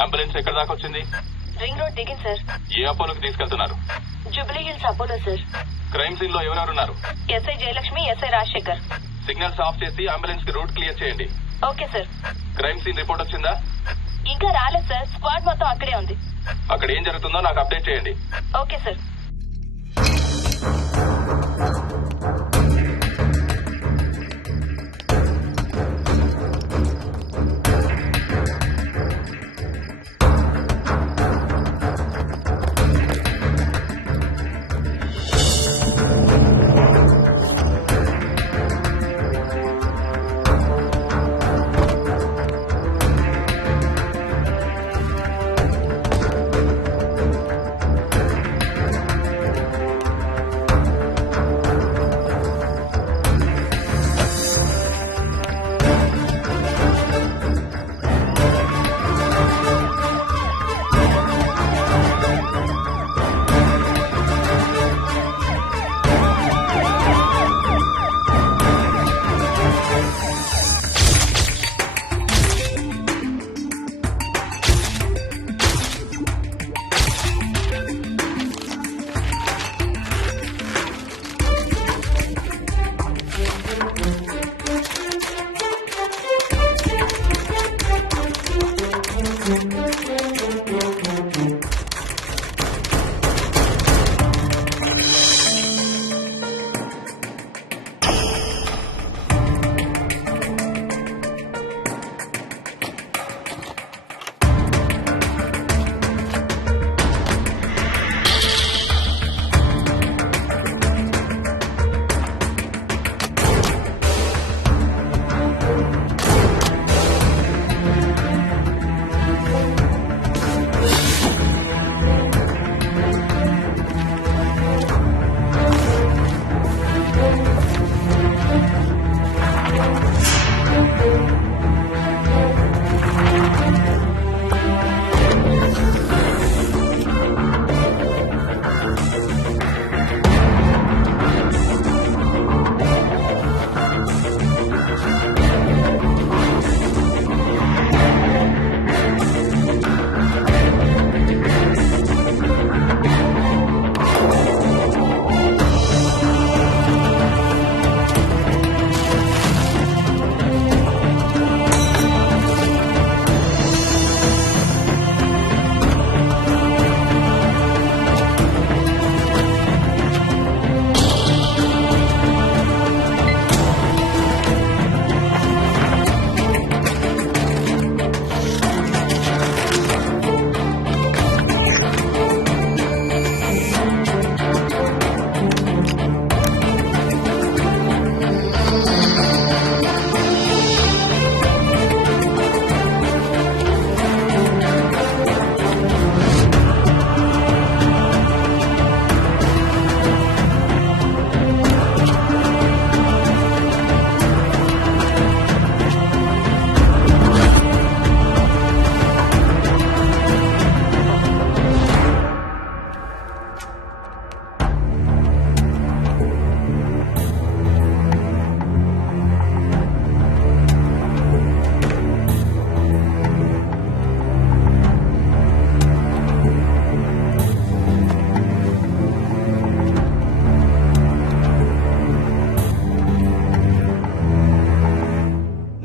Ambulance ఎక్కడ దాకా వచ్చింది? రింగ్ రోడ్ దిగింది సార్. ఏ అపోలోకి తీసుకెళ్తున్నారు? Jubilee Hills Apollo sir. Crime scene లో ఎవరెవరున్నారు? SI Jayalakshmi, SI Rajasekhar. Signals off చేసి అంబులెన్స్ కి రూట్ క్లియర్ చేయండి. Okay sir. Crime scene report వచ్చిందా? ఇంకా రాలేదు సార్. స్క్వాడ్ మొత్తం అక్కడే ఉంది. అక్కడ ఏం జరుగుతుందో నాకు అప్డేట్ చేయండి. Okay sir.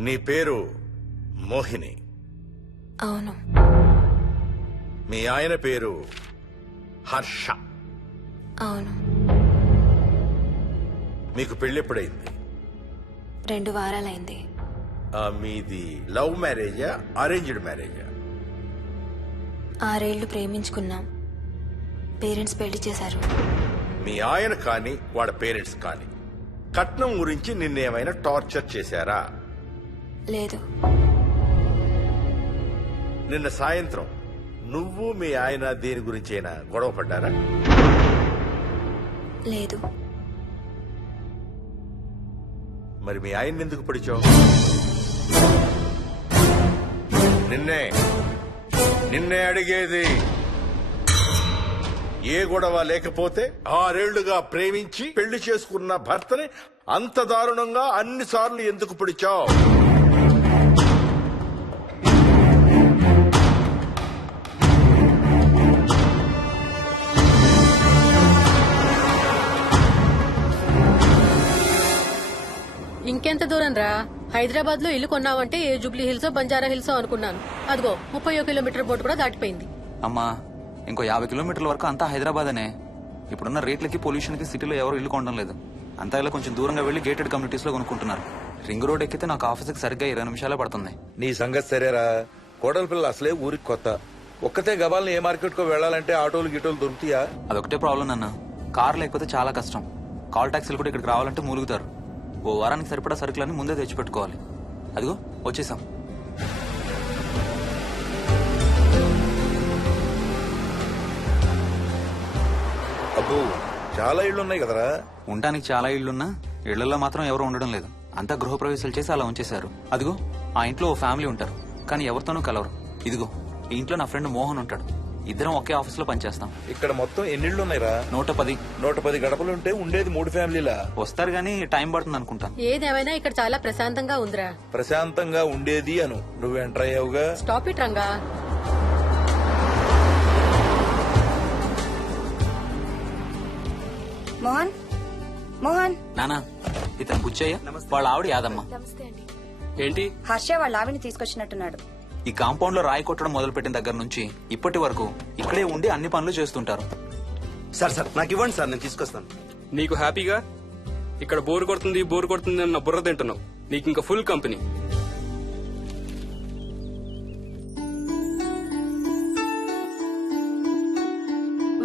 నీ పేరు మోహిని? అవును. మీ ఆయన పేరు హర్ష? అవును. మీకు పెళ్ళెప్పుడైంది? 2 వారాలైంది. మీది లవ్ మ్యారేజా అరేంజ్డ్ మ్యారేజా? 6 ఏళ్లు ప్రేమించుకున్నాం. పేరెంట్స్ పెళ్లి చేశారు. మీ ఆయన కానీ వాళ్ళ పేరెంట్స్ కానీ కట్నం గురించి నిన్నేమైనా టార్చర్ చేశారా? లేదు. నిన్న సాయంత్రం నువ్వు మీ ఆయన దేని గురించైనా గొడవ పడ్డారా? లేదు. మరి మీ ఆయన్ని ఎందుకు పడిచావు? నిన్నే అడిగేది. ఏ గొడవ లేకపోతే 6 ఏళ్లుగా ప్రేమించి పెళ్లి చేసుకున్న భర్తని అంత దారుణంగా అన్నిసార్లు ఎందుకు పిడిచావు? దూరం రా. హైదరాబాద్ లో ఇల్లు కొన్నావంటే ఏ జూబ్లీ హిల్స్ బంజారా హిల్స్ అనుకున్నాను. అదిగో 30 కిలోమీటర్ బోర్డు కూడా దాటిపోయింది. అమ్మా ఇంకో 50 కిలోమీటర్ల వరకు అంతా హైదరాబాద్ అనే. ఇప్పుడున్న రేట్లకి పొల్యూషన్ కి సిటీలో ఎవరు ఇల్లు కొనడం లేదు. అంతా ఇలా కొంచెం దూరంగా వెళ్లి గేటెడ్ కమ్యూనిటీస్ లో కొనుక్కుంటున్నారు. రింగ్ రోడ్ ఎక్కితే నాకు ఆఫీస్కి సరిగ్గా 20 నిమిషాలే పడుతుంది. నీ సంగతి సరేరా, కోడల పిల్ల అసలే ఊరికి కొత్త. ఒక్కతే గబాల్ని ఏ మార్కెట్ కో వెళ్ళాలంటే ఆటోలు గిటోలు దొరుకుతాయా? అదొకటే ప్రాబ్లం అన్న. కార్ లేకపోతే చాలా కష్టం. కాల్ టాక్సీలు కూడా ఇక్కడికి రావాలంటే మూలుగుతారు. ఓ వారానికి సరిపడా సరుకులన్నీ ముందే తెచ్చిపెట్టుకోవాలి. అదిగో వచ్చేసాం. అబ్బో చాలా ఇళ్లున్నాయి కదరా. ఉండడానికి చాలా ఇళ్లున్నా ఇళ్లలో మాత్రం ఎవరు ఉండడం లేదు. అంతా గృహప్రవేశాలు చేసి అలా ఉంచేశారు. అదిగో ఆ ఇంట్లో ఓ ఫ్యామిలీ ఉంటారు, కానీ ఎవరితోనూ కలవరు. ఇదిగో ఈ ఇంట్లో నా ఫ్రెండ్ మోహన్ ఉంటాడు. ఇద్దరం ఒకే ఆఫీస్ లో పనిచేస్తాం. ఇక్కడ మొత్తం ఎన్నిళ్లున్నాయిరా? 110. 110 గడపలుంటే ఉండేది 3 ఫ్యామిలీలా? వస్తారు గానీ టైం పడుతుంది అనుకుంటా. ఏదేమైనా ఇక్కడ చాలా ప్రశాంతంగా ఉందిరా. ప్రశాంతంగా ఉండేది అను, నువ్వు ఎంటర్ అయ్యావుగా. Stop it Ranga. మోహన్ మోహన్ నానా ఇతను బుచ్చయ్య, వాళ్ళ ఆవిడ యాదమ్మ. ఏంటి? హర్ష వాళ్ళ ఆవిని తీసుకొచ్చినట్టున్నాడు. ఈ కాంపౌండ్ లో రాయి కొట్టడం మొదలు పెట్టిన దగ్గర నుంచి ఇప్పటి వరకు ఇక్కడే ఉండి అన్ని పనులు చేస్తుంటారు. సార్ నాకు ఇవ్వండి సార్, నేను తీసుకొస్తాను. నీకు హ్యాపీగా ఇక్కడ బోర్ కొడుతుంది అన్న బుర్ర తింటున్నావు. నీకు ఇంకా ఫుల్ కంపెనీ.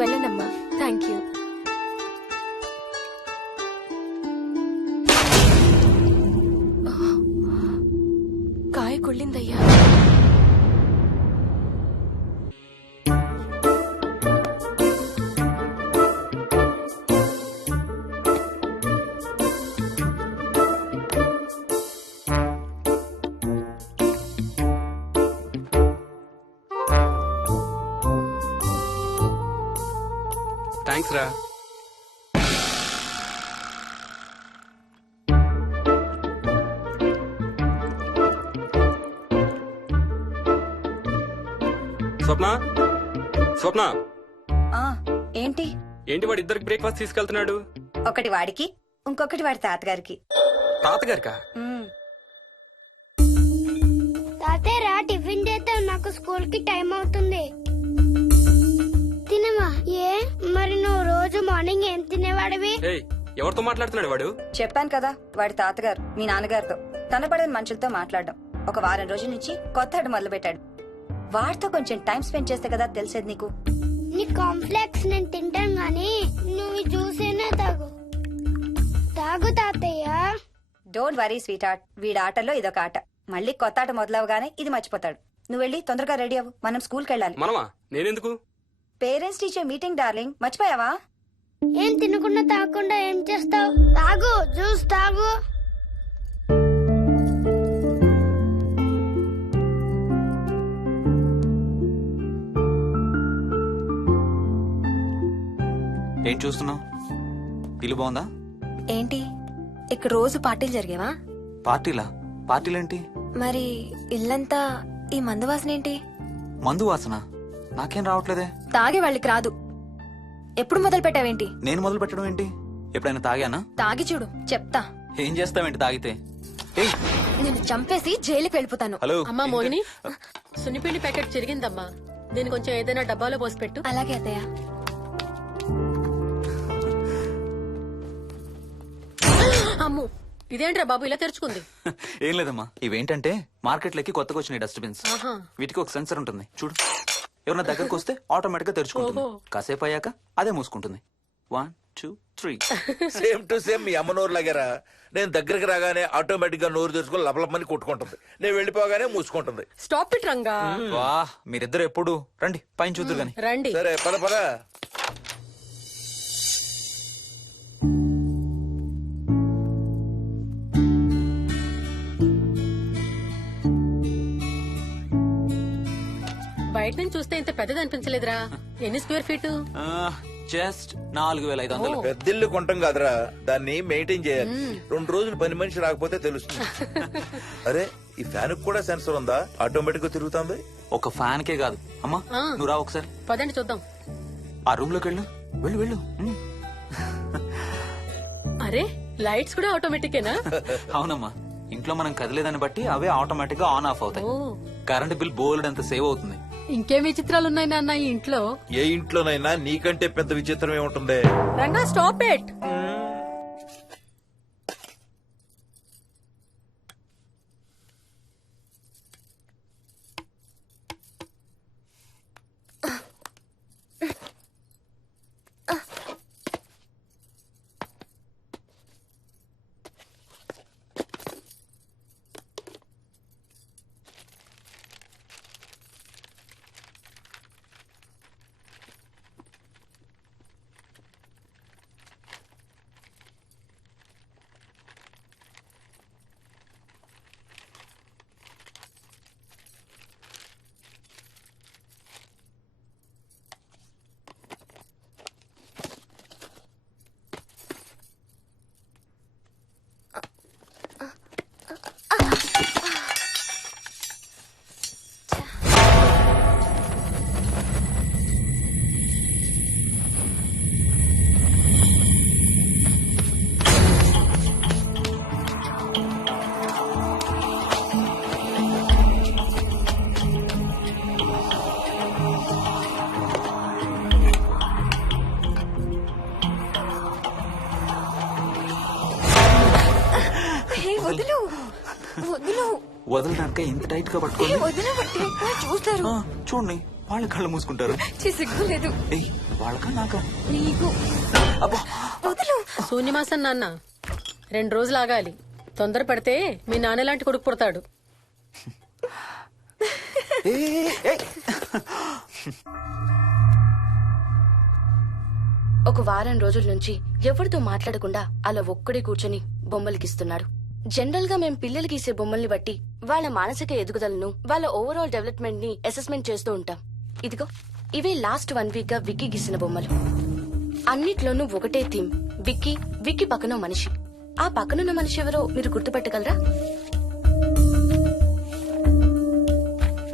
వెళ్ళండమ్మా. Thank you. కాయ కుళ్ళిందయ్యా. థ్యాంక్స్ రా. స్వప్న ఆ ఏంటి ఏంటి వాడి ఇద్దరికి బ్రేక్ఫాస్ట్ తీసుకెళ్తున్నాడు? ఒకటి వాడికి, ఇంకొకటి వాడి తాతగారికి. తాతగారికా? ఉమ్, తాతయ్యరా టిఫిన్ చేద్దాం, నాకు స్కూల్ కి టైం అవుతుంది. తినవా? ఏ మరి నువ్వు రోజు మార్నింగ్ ఏం తినేవాడివి? ఏయ్, ఎవరితో మాట్లాడుతున్నాడు వాడు? చెప్పాను కదా వాడి తాతగారు మీ నాన్నగారితో కనపడని మనుషులతో మాట్లాడడం. ఒక వారం రోజుల నుంచి కొత్త ఆట మొదలు పెట్టాడు. వాడితో కొంచెం టైం స్పెండ్ చేస్తే కదా తెలిసేది నీకు. నీ కాంప్లెక్స్ నేను తింటాను గాని నువ్వు జ్యూసేనా తాగు. తాగు తాతయ్య. డోంట్ వరీ స్వీట్ హార్ట్, వీడి ఆటల్లో ఇదొక ఆట. మళ్ళీ కొత్త ఆట మొదలవగానే ఇది మర్చిపోతాడు. నువ్వు వెళ్ళి తొందరగా రెడీ అవ్వు, మనం స్కూల్కి వెళ్ళాలి. మనమా? నేనెందుకు? పేరెంట్స్ టీచర్ మీటింగ్ డార్లింగ్, మర్చిపోయావా? ఏం తినకుండా తాగకుండా ఏం చేస్తావు? తాగు, జ్యూస్ తాగు. ఏం చూస్తున్నావు? ఇల్లు బాగుందా? ఏంటి ఇక్కడ రోజు పార్టీలు జరిగేవా? పార్టీలా? పార్టీలేంటి? మరి ఇల్లంతా ఈ మందు వాసన ఏంటి? మందు వాసన నాకేం రావట్లేదే. తాగే వాళ్ళకి రాదు. ఎప్పుడు మొదలు పెట్టావేంటి? నేను మొదలు పెట్టడం ఏంటి? ఎప్పుడైనా తాగానా? తాగి చూడు, చెప్తా. ఏం చేస్తావేంటి తాగితే? ఏయ్, నేను చంపేసి జైలుకి వెళ్ళిపోతాను. హలో. అమ్మా మోహిని, సున్నిపిండి ప్యాకెట్ చిరిగిందమ్మా. దీని కొంచెం ఏదైనా డబ్బాలో పోసి పెట్టు. అలాగే అత్తయ్య. అమ్ము, ఇదేంట్రా బాబు ఇలా తెరుచుకుంది? ఏం లేదమ్మా, ఇవేంటంటే మార్కెట్లోకి కొత్తగా వచ్చినాయి డస్ట్బిన్స్. ఆహా. వీటికి ఒక సెన్సర్ ఉంటుంది చూడు. ఎవరన్నా దగ్గరకు వస్తే ఆటోమేటిక్ గా తెరుచుకుంటుంది. ఓహో. కాసేపు అయ్యాక అదే మూసుకుంటుంది. 1 2 3. సేమ్ టు సేమ్ మీ అమ్మ నోరు లాగారా. నేను దగ్గరికి రాగానే ఆటోమేటిక్ గా నోరు తెరుచుకొని లపలపని కొట్టుకుంటుంది. నేను వెళ్ళిపోగానే మూసుకుంటుంది. Stop it Ranga. వా, మీరిద్దరు ఎప్పుడు రండి పైన చూద్దరు గాని. రండి. సరే పద పద. బయట నుంచి చూస్తే ఇంత పెద్దది అనిపించలేదురా. ఎన్ని స్క్వేర్ ఫీట్? జస్ట్ 4500. పెద్దిల్లు కొంటాం కాదురా, దాన్ని మెయింటైన్ చేయాలి. 2 రోజులు పని మనిషి రాకపోతే తెలుస్తుంది. అరే ఈ ఫ్యాన్ కూడా సెన్సర్ ఉందా? ఆటోమేటిక్ గా తిరుగుతుంది. ఒక ఫ్యాన్ కే కాదు. అమ్మా ఆ. నువ్వు రా ఒకసారి. పదండి చూద్దాం. ఆ రూమ్ లోకి వెళ్ళు. వెళ్ళు వెళ్ళు. అరే లైట్స్ కూడా ఆటోమేటికేనా? అవునమ్మా, ఇంట్లో మనం కదిలేదాన్ని బట్టి అవే ఆటోమేటిక్ గా ఆన్ ఆఫ్ అవుతాయి. ఓ కరెంట్ బిల్ బోల్డ్ అంత సేవ్ అవుతుంది. ఇంకేం విచిత్రాలు ఉన్నాయి నాన్న ఈ ఇంట్లో. ఏ ఇంట్లోనైనా నీకంటే పెద్ద విచిత్రం ఏముంటుంది? Ranga stop it. వదలడానికి ఇంత టైట్ గా పట్టుకోండి. చూస్తారు. చూడండి వాళ్ళ కళ్ళు మూసుకుంటారు. సిగ్గులేదు ఏయ్, వాళ్ళకా నాకా? నీకు. అబ్బా, శూన్యమాసం నాన్న 2 రోజులు ఆగాలి. తొందర పడితే మీ నాన్న లాంటి కొడుకు పుడతాడు. ఒక వారం రోజుల నుంచి ఎవరితో మాట్లాడకుండా అలా ఒక్కడే కూర్చొని బొమ్మలకిస్తున్నాడు. జనరల్ గా మేం పిల్లలు గీసే బొమ్మల్ని బట్టి వాళ్ళ మానసిక ఎదుగుదలను, వాళ్ళ ఓవరాల్ డెవలప్మెంట్ ని అసెస్మెంట్ చేస్తూ ఉంటాం. ఇదిగో ఇవే లాస్ట్ 1 వీక్ గా విక్కీ గీసిన బొమ్మలు. అన్నిట్లోనూ ఒకటే థీమ్, విక్కీ, విక్కీ పక్కన మనిషి. ఆ పక్కనున్న మనిషి ఎవరో మీరు గుర్తుపట్టగలరా?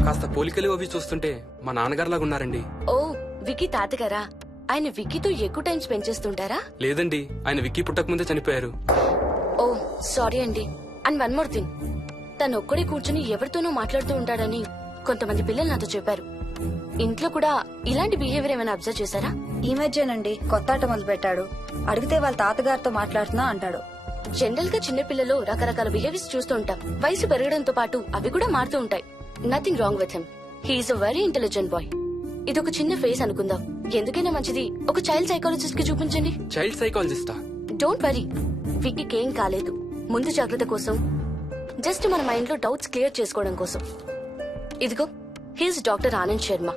కాస్త పోలికలు అవి చూస్తుంటే మా నాన్నగారులాగా ఉన్నారండి. ఓ, విక్కీ తాతగారా? ఆయన విక్కీతో ఎక్కువ టైం స్పెండ్ చేస్తుంటారా? లేదండి, ఆయన విక్కీ పుట్టక ముందే చనిపోయారు. ఓ సారీ అండి. అండ్ 1 మోర్ థింగ్, తను ఒక్కడే కూర్చుని ఎవరితోనూ మాట్లాడుతూ ఉంటాడని కొంతమంది పిల్లలు నాతో చెప్పారు. ఇంట్లో కూడా ఇలాంటి బిహేవియర్ ఏమైనా అబ్జర్వ్ చేశారా? ఈ మధ్యనండి కొత్త ఆట మొదలు పెట్టాడు. అడిగితే వాళ్ళ తాతగారితో మాట్లాడుతున్నా అంటాడు. జనరల్ గా చిన్న పిల్లలు రకరకాల బిహేవియర్స్ చూస్తూ ఉంటాం. వయసు పెరగడంతో పాటు అవి కూడా మారుతూ ఉంటాయి. Nothing wrong with him. He's a very intelligent boy. ఇది ఒక చిన్న ఫేస్ అనుకుందాం. ఎందుకైనా మంచిది ఒక చైల్డ్ సైకాలజిస్ట్ కి చూపించండి. చైల్డ్ సైకాలజిస్టా? డోంట్ వరీ, విక్కీకి ఏం కాలేదు. ముందు జాగ్రత్త కోసం, జస్ట్ మన మైండ్ లో డౌట్స్ క్లియర్ చేసుకోవడం కోసం. ఇదిగో హీస్ డాక్టర్ ఆనంద్ శర్మ,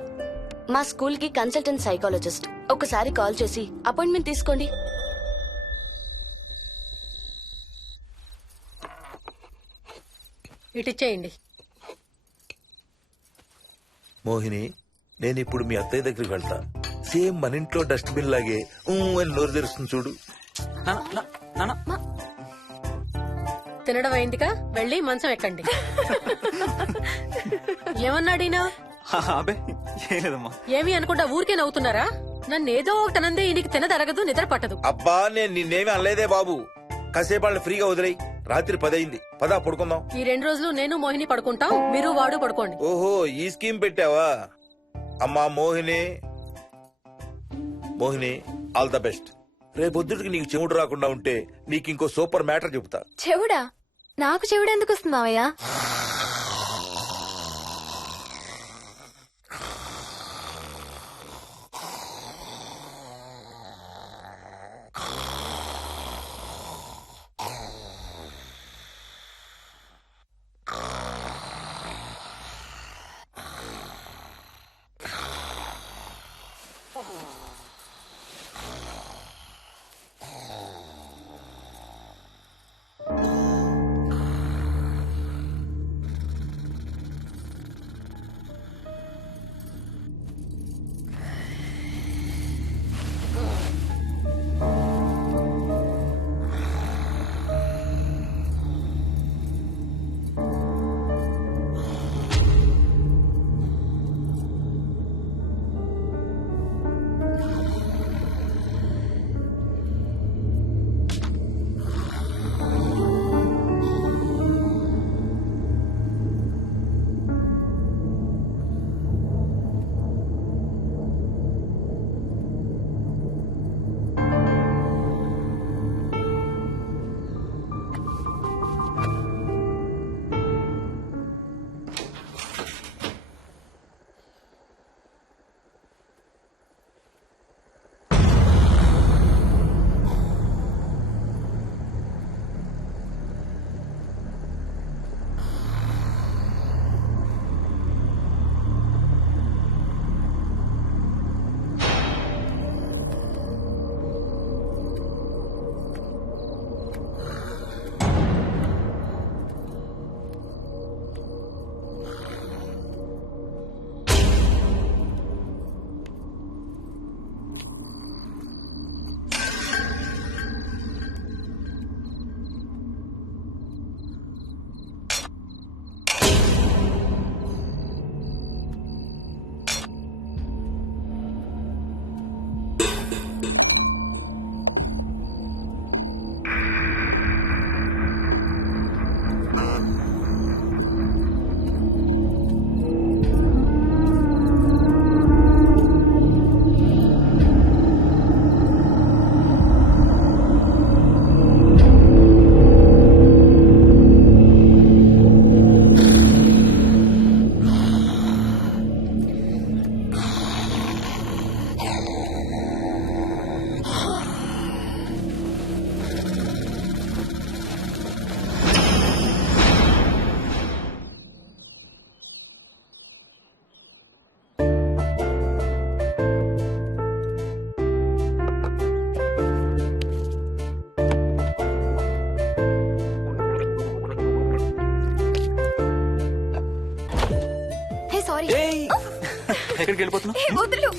మా స్కూల్ కి కన్సల్టెంట్ సైకాలజిస్ట్. ఒకసారి కాల్ చేసి అపాయింట్మెంట్ తీసుకోండి. ఇటిచ్చేయండి. మోహిని, నేను ఇప్పుడు మీ అత్తయ్య దగ్గరికి వెళ్తా. సేమ్ మన ఇంట్లో డస్ట్బిన్ లాగే అని నోరు తెరుస్తుంది చూడు. తినడం అయిందిగా, వెళ్ళి మంచం ఎక్కండి. ఏమన్నాడీనా? అబే ఏం లేదమ్మా. ఏమి అనుకుంటా ఊరికే నవ్వుతున్నారా? నన్ను ఏదో ఒకటనందే ఈయనకి తినదరగదు, నిద్ర పట్టదు. అబ్బా, నేను నిన్నేమి అనలేదే బాబు. కాసేపు వాళ్ళని ఫ్రీగా వదిలేయి. రాత్రి 10 అయింది, పదా పడుకుందాం. ఈ 2 రోజులు నేను మోహిని పడుకుంటాం, మీరు వాడు పడుకోండి. ఓహో, ఈ స్కీమ్ పెట్టావా? అమ్మా Mohini, Mohini all the best. రేపొద్దుటికి నీకు చెవుడు రాకుండా ఉంటే నీకు ఇంకో సూపర్ మ్యాటర్ చెబుతా. చెవుడా? నాకు చెవుడు ఎందుకు వస్తుంది మావయ్య? ఎక్కడికి వెళ్ళిపోతున్నావు? ఏ, వదులు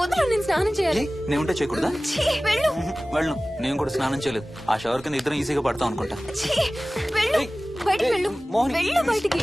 వదులు, నేను స్నానం చేయాలి. నేను ఉంటే చేయకూడదా? ఛీ, వెళ్ళు. వెళ్ళు. నేను కూడా స్నానం చేయలేదు. ఆ షవర్ కింద ఇద్దరం ఈజీగా పడతాం అనుకుంటా. ఛీ, వెళ్ళు. ఏయ్, బయటికి ఏయ్, వెళ్ళు. మోహిని, వెళ్ళు బయటికి.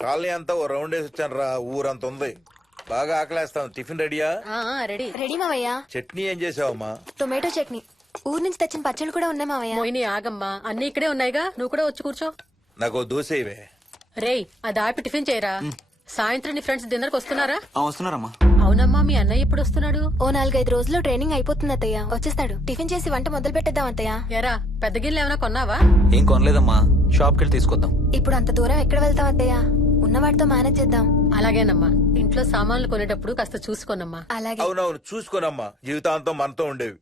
కాలనీ అంతా ఓ రౌండ్ వేసి వచ్చాను రా. ఊరంత ఉంది. బాగా ఆకలేస్తాం. టిఫిన్ రెడీయా? రెడీ. రెడీ మావయ్య. చట్నీ ఏం చేసావమ్మా? టొమాటో చట్నీ. ఊరు నుంచి తెచ్చిన పచ్చళ్ళు కూడా ఉన్నాయి మావయ్య. మోహిని ఆగమ్మా, అన్ని ఇక్కడే ఉన్నాయిగా, నువ్వు కూడా వచ్చి కూర్చో. నాకు దోశ ఇవే. రేయ్, అది ఆపి టిఫిన్ చేయరా. సాయంత్రం నీ ఫ్రెండ్స్ డిన్నర్ కి వస్తున్నారా? వస్తున్నారమ్మా. అవునమ్మా, మీ అన్నయ్య ఎప్పుడు వస్తున్నాడు? ఓ 4-5 రోజుల్లో ట్రైనింగ్ అయిపోతుంది అత్తయ్య, వచ్చేస్తాడు. టిఫిన్ చేసి వంట మొదలు పెట్టేద్దాం అత్తయ్య. ఎరా, పెద్ద గిన్నెలు ఏమైనా కొన్నావా? ఏం కొనలేదమ్మా, షాప్కి వెళ్ళి తీసుకొద్దాం. ఇప్పుడు అంత దూరం ఎక్కడ వెళ్తాం అత్తయ్య, ఉన్న వాటితో మేనేజ్ చేద్దాం. అలాగేనమ్మా, ఇంట్లో సామాన్లు కొనేటప్పుడు కాస్త చూసుకోనమ్మా. అలాగే. అవునవును, చూసుకోనమ్మా. జీవితాంతం మనతో ఉండేవి.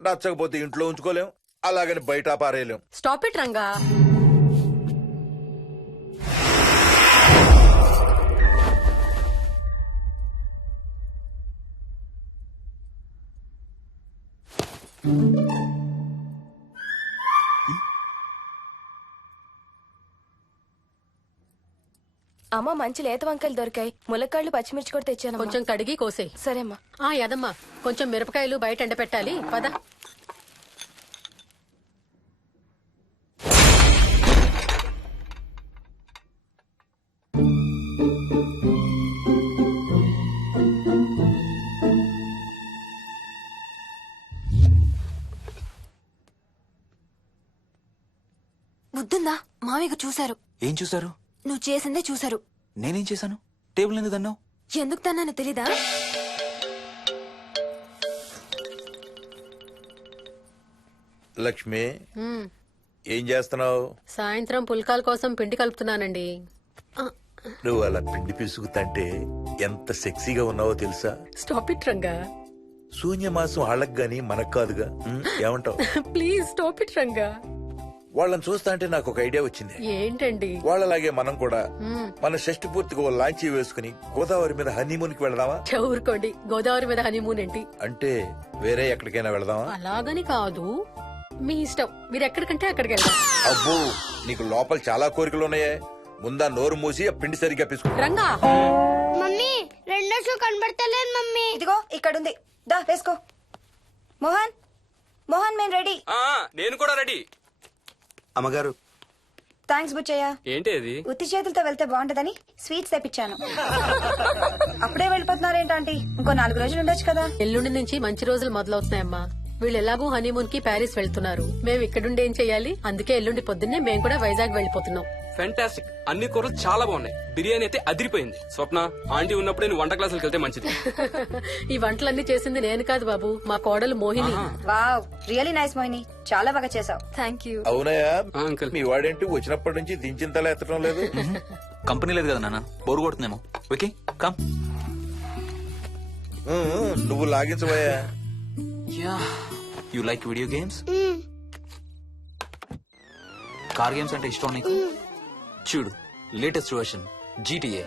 నచ్చకపోతే ఇంట్లో ఉంచుకోలేం, అలాగని బయట పారేయలేం. Stop it Ranga. అమ్మ, మంచి లేత వంకాయలు దొరికాయి. ములక్కాళ్ళు, పచ్చిమిర్చి కూడా తెచ్చాను. కొంచెం కడిగి కోసేయ్. సరే అమ్మా. యదమ్మా, కొంచెం మిరపకాయలు బయట ఎండపెట్టాలి. పద. బుద్ధుందా? మామయ్య చూశారు. ఏం చూసారు? నువ్వు చేసిందే చూశారు. నేనేం చేశాను? టేబుల్ ఎందుకు దన్నావు? ఎందుకు తన్నాను తెలీదా? లక్ష్మి, ఏం చేస్తున్నావు? సాయంత్రం పుల్కాల కోసం పిండి కలుపుతున్నానండి. నువ్వు అలా పిండి పిసుకుతంటే ఎంత సెక్సీగా ఉన్నావో తెలుసా? Stop it Ranga. శూన్యమాసం వాళ్ళకి గాని మనకు కాదుగా. ఏమంటావు? Please stop it Ranga. వాళ్ళని చూస్తా అంటే నాకు ఒక ఐడియా వచ్చింది. ఏంటండి? వాళ్ళలాగే మనం కూడా మన షష్టి పూర్తిగా ఓ లాంచీ వేసుకుని గోదావరి మీద హనీమూన్ కి వెళదామా? ఊరుకోండి, గోదావరి మీద హనీమూన్ ఏంటి? అంటే వేరే ఎక్కడికైనా వెళదామా? అలాగని కాదు, మీ ఇష్టం. మీరు ఎక్కడికంటే అక్కడికి వెళ్దాం. అబ్బో, నీకు లోపల చాలా కోరికలు ఉన్నాయే. ముందా నోరు మూసి ఆ పిండి సరిగ్గా పిసుకు. రంగా. మమ్మీ, రెండో షూ కనబడతలేదు మమ్మీ. ఇదిగో ఇక్కడుంది, దా వేసుకో. మోహన్, మోహన్, మేము రెడీ. నేను కూడా రెడీ. అమ్మగారు, థ్యాంక్స్ బుచ్చయ్య. ఏంటి అది? ఉత్తి చేతులతో వెళ్తే బాగుంటదని స్వీట్స్ తెప్పించాను. అప్పుడే వెళ్ళిపోతున్నారేంటంటే ఇంకో 4 రోజులు ఉండొచ్చు కదా. ఎల్లుండి నుంచి మంచి రోజులు మొదలవుతున్నాయమ్మా. వీళ్ళు ఎలాగూ హనీమూన్ కి ప్యారిస్ వెళ్తున్నారు. మేము ఇక్కడుండి ఏం చెయ్యాలి? అందుకే ఎల్లుండి పొద్దున్నే మేము కూడా వైజాగ్ వెళ్ళిపోతున్నాం. ఫెంటాస్టిక్. అన్ని కూరలు చాలా బాగున్నాయి. బిర్యానీ అయితే అదిరిపోయింది. స్వప్న, ఆంటీ ఉన్నప్పుడే నువ్వు వంట క్లాసులకు వెళ్తే మంచిది. ఈ వంటలన్నీ చేసింది నేను కాదు బాబు, మా కోడలు Mohini. Wow, really nice Mohini, చాలా బాగా చేసావు. Thank you. అవునయ్యా, అంకుల్. మీ వాడేంటి వచ్చినప్పటి నుంచి దించిన తల ఎత్తడం లేదు? కంపెనీ లేదు కదా నాన్న, బోరు కొడుతుందేమో. Okay come. నువ్వు లాగించబోయా? You like video games? Car games అంటే ఇష్టం నీకు? చూడు, లేటెస్ట్ వర్షన్ GTA.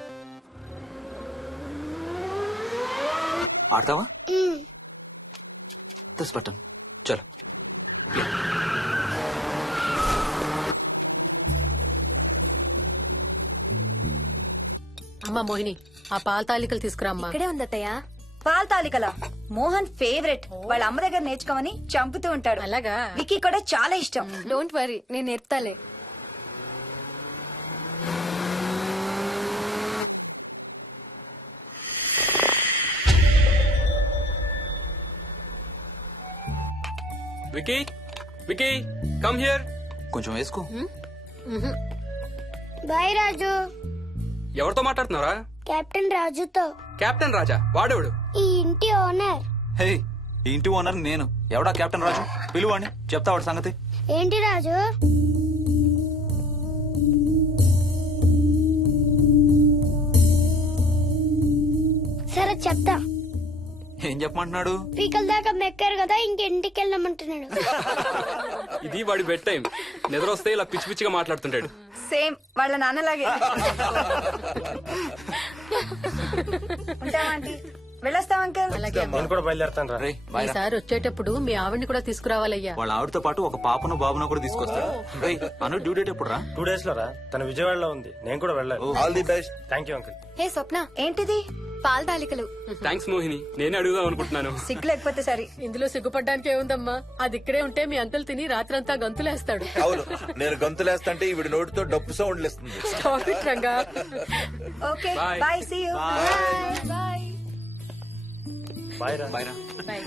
ఆడతావా? దస్ బటన్ చలో. అమ్మా మోహిని, ఆ పాల తాలికలు తీసుకురా అమ్మా. ఇక్కడే ఉంది అత్తయ్య. పాల తాలికల మోహన్ ఫేవరెట్. వాళ్ళ అమ్మ దగ్గర నేర్చుకోమని చంపుతూ ఉంటాడు. అలాగా? విక్కీ కూడా చాలా ఇష్టం. డోంట్ వరీ, నేను నేర్పుతాలే. Vicky, Vicky, come here. కొంచెం వేసుకో. బాయ్ రాజు. ఎవరితో మాట్లాడుతున్నారా? కెప్టెన్ రాజుతో. కెప్టెన్ రాజా? వాడేవాడు? ఈ ఇంటి ఓనర్. హే, ఈ ఇంటి ఓనర్ నేను. ఎవడా కెప్టెన్ రాజు? పిలువాడిని, చెప్తా వాడి సంగతి. ఏంటి రాజు? సరే చెప్తా. ఏం చెప్పమంటున్నాడు? పీకల దాకా మెక్కారు కదా, ఇంటికి వెళ్ళమంటున్నాడు. ఇది వాడి బెడ్ టైం. నిద్ర వస్తే ఇలా పిచ్చి పిచ్చిగా మాట్లాడుతుంటాడు. సేమ్ వాళ్ళ నాన్నలాగే. ఉంటావా ఆంటీ? వెళ్ళొస్తాం అంకల్. అలాగే అమ్మా. రే బాయ్ రా. ఈసారి వచ్చేటప్పుడు మీ ఆవిడ్ని కూడా తీసుకురావాలయ్యా. వాళ్ళ ఆవిడతో పాటు ఒక పాపను బాబును కూడా తీసుకొస్తాడు. రేయ్, అను డ్యూ డేట్ ఎప్పుడు రా? 2 days లో రా. తన విజయవాడలో ఉంది, నేను కూడా వెళ్ళాలి. All the best. Thank you uncle. Hey Swapna, ఏంటిది? పాల తాలికలు. థ్యాంక్స్ మోహిని, నేనే అడుగుదాం అనుకుంటున్నాను. సిగ్గు లేకపోతే సరే. ఇందులో సిగ్గుపడ్డానికి ఏముందంమ్మా? అది ఇక్కడే ఉంటే మీ అంకుల్ తిని రాత్రంతా గంతులేస్తాడు. అవును, నేను గంతులేస్తంటే ఈవిడ నోటితో డప్పు సౌండ్లు ఇస్తుంది. Stop it, రంగా. Okay Bye. Bye, see you. Bye. Bye రా. బాయ్ రా. Bye.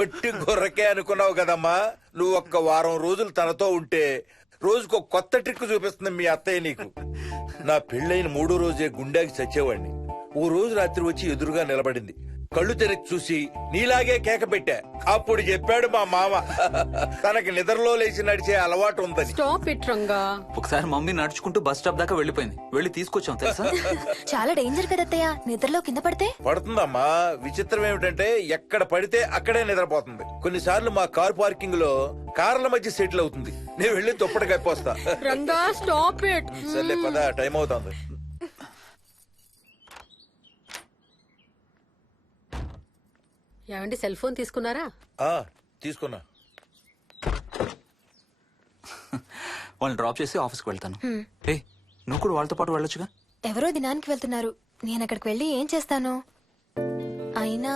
ఒట్టి గొర్రకే అనుకున్నావు కదమ్మా. నువ్వు ఒక్క వారం రోజులు తనతో ఉంటే రోజుకు కొత్త ట్రిక్ చూపిస్తుంది మీ అత్తయ్య నీకు. నా పెళ్ళైన 3వ రోజే గుండెకి చచ్చేవాడిని. ఓ రోజు రాత్రి వచ్చి ఎదురుగా నిలబడింది. కళ్ళు తెరిచి చూసి నీలాగే కేక పెట్టా. అప్పుడు చెప్పాడు మా మామ తనకి నిద్రలో లేచి నడిచే అలవాటు ఉందని. Stop it Ranga. ఒకసారి మమ్మీ నడుచుకుంటూ బస్ స్టాప్ దాకా వెళ్ళిపోయింది. వెళ్ళి తీసుకొచ్చాం తెలుసా. చాలా డేంజర్ కదా అత్తయ్య, నిద్రలో కింద పడితే. పడుతుందమ్మా. విచిత్రం ఏమిటంటే ఎక్కడ పడితే అక్కడే నిద్రపోతుంది. కొన్నిసార్లు మా కార్ పార్కింగ్ లో కార్ల మధ్య సెటిల్ అవుతుంది. నేను వెళ్ళి దుప్పటి కప్పొస్తా. Ranga stop it. సర్లే పద, టైం అవుతుంది. ఏమండి సెల్ ఫోన్ తీసుకున్నారా? ఆ, తీసుకున్నా. వాళ్ళని డ్రాప్ చేసి ఆఫీస్కి వెళ్తాను. ఏ నువ్వు కూడా వాళ్ళతో పాటు వెళ్ళొచ్చుగా. ఎవరో దినానికి వెళ్తున్నారు, నేను అక్కడికి వెళ్ళి ఏం చేస్తాను? అయినా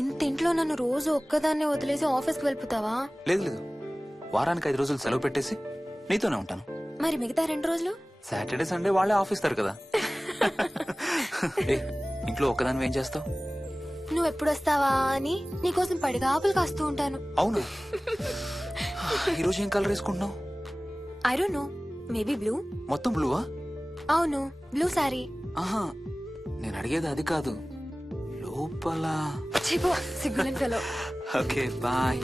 ఇంత ఇంట్లో నన్ను రోజు ఒక్కదాన్నే వదిలేసి ఆఫీస్కి వెళ్ళిపోతావా? లేదు లేదు, వారానికి 5 రోజులు సెలవు పెట్టేసి నీతోనే ఉంటాను. మరి మిగతా 2 రోజులు? సాటర్డే సండే వాళ్ళే ఆఫీస్ తారు కదా. ఏ ఇంట్లో ఒక్కదాని ఏం చేస్తావు? నువ్వు ఎప్పుడు వస్తావా అని నీకోసం పడిగాపులు కాస్తూ ఉంటాను. అవును. ఈరోజు ఏం కలర్ వేసుకుంటున్నావు? I don't know, maybe blue. మొత్తం బ్లూవా? అవును, బ్లూ సారీ. ఆహా, నేను అడిగేది అది కాదు, లోపల. సిగ్గులేని ఫెలో. Okay bye.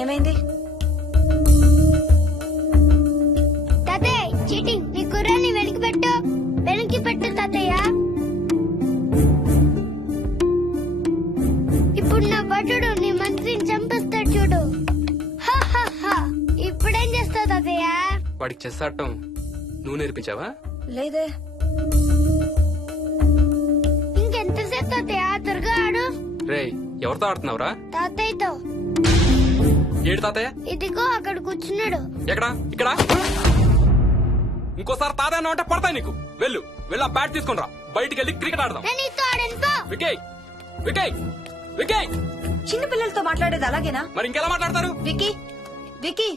ఏమైంది? తాతయ్య చీటింగ్, నీ కుర్రాన్ని వెనక్కి పెట్టు, వెనక్కి పెట్టు తాతయ్య. ఇప్పుడు నా భటుడు నీ మంత్రిని చంపేస్తాడు చూడు. హా, హా, హా. ఇప్పుడేం చేస్తావు తాతయ్య? వాడికి చెస్ ఆడటం నువ్వు నేర్పించావా? లేదే. ఇంకెంతసేపు తాతయ్య? త్వరగా ఆడు. రేయ్, ఎవరితో ఆడుతున్నావురా? తాతయ్యతో. ఏడు తాతయ్య? ఇదిగో అక్కడ కూర్చున్నాడు. ఎక్కడా? ఇక్కడ. ఇంకోసారి తాతయ్య అంటే పడతాయి నీకు. వెళ్ళు వెళ్ళి ఆ బ్యాట్ తీసుకుని రా, బయటికి వెళ్ళి క్రికెట్ ఆడదాం. నేను నీతో ఆడను పో. వికయ్ వికయ్ వికయ్. చిన్న పిల్లలతో మాట్లాడేది అలాగేనా? మరి ఇంకెలా మాట్లాడతారు? Wiki, wiki.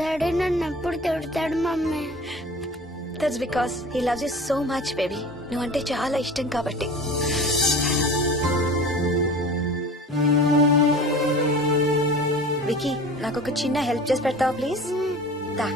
డాడీ నన్ను ఎప్పుడు తిడతాడు mummy. That's because he loves you so much baby. నువ్వంటే చాలా ఇష్టం కాబట్టి. వికీ, నాకు ఒక చిన్న హెల్ప్ చేసి పెడతావా ప్లీజ్? దా.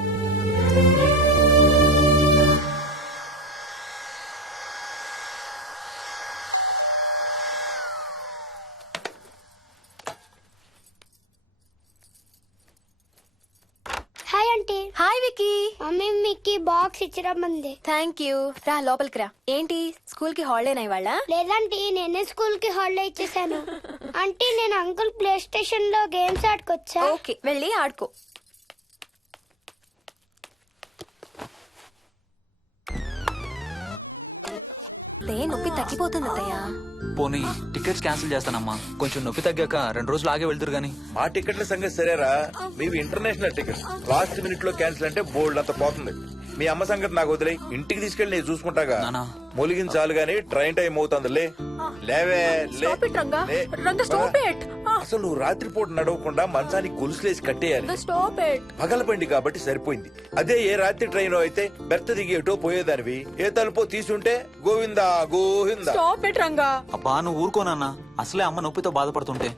Hi aunty. Aunty. Hi Vicky. Mummy మీకు బాక్స్ ఇచ్చిరమ్మంది. Thank you. రా లోపలికి రా. ఏంటి స్కూల్ కి హాలిడేనా ఇవాళ? లేదంటే నేనే స్కూల్ కి హాలిడే ఇచ్చేసాను. అంటే నేను అంకుల్ ప్లే స్టేషన్ లో గేమ్స్ ఆడుకోవచ్చా? ఓకే, వెళ్ళి ఆడుకో. నొప్పి తగ్గిపోతుంది అత్తయ్య. పోనీ టికెట్స్ క్యాన్సిల్ చేస్తానమ్మా. కొంచెం నొప్పి తగ్గాక 2 రోజులు ఆగే వెళ్తురు గాని. మా టికెట్ల సంగతి సరేరా, మీవి ఇంటర్నేషనల్ టికెట్స్. లాస్ట్ మినిట్ లో క్యాన్సిల్ అంటే బోల్డ్ అంత పోతుంది. మీ అమ్మ సంగతి నాకు వదిలే, ఇంటికి తీసుకెళ్ళి నేను చూసుకుంటాగా. నానా. మొలిగించాలు గాని ట్రైన్ టైం అవుతుంది. లేవే లే. Stop it, Ranga. లే. Ranga, stop it. అసలు నువ్వు రాత్రిపూట నడవకుండా మంచానికి గొలుసులేసి కట్టేయాలి. Stop it. పగలబండి కాబట్టి సరిపోయింది. అదే ఏ రాత్రి ట్రైన్ అయితే బెర్త దిగి ఎటో పోయేదానివి. ఏ తలుపో తీసుంటే Govinda Govinda. Stop it, Ranga. అబ్బా నువ్వు ఊరుకోనన్నా, అసలే అమ్మ నొప్పితో బాధపడుతుంటే.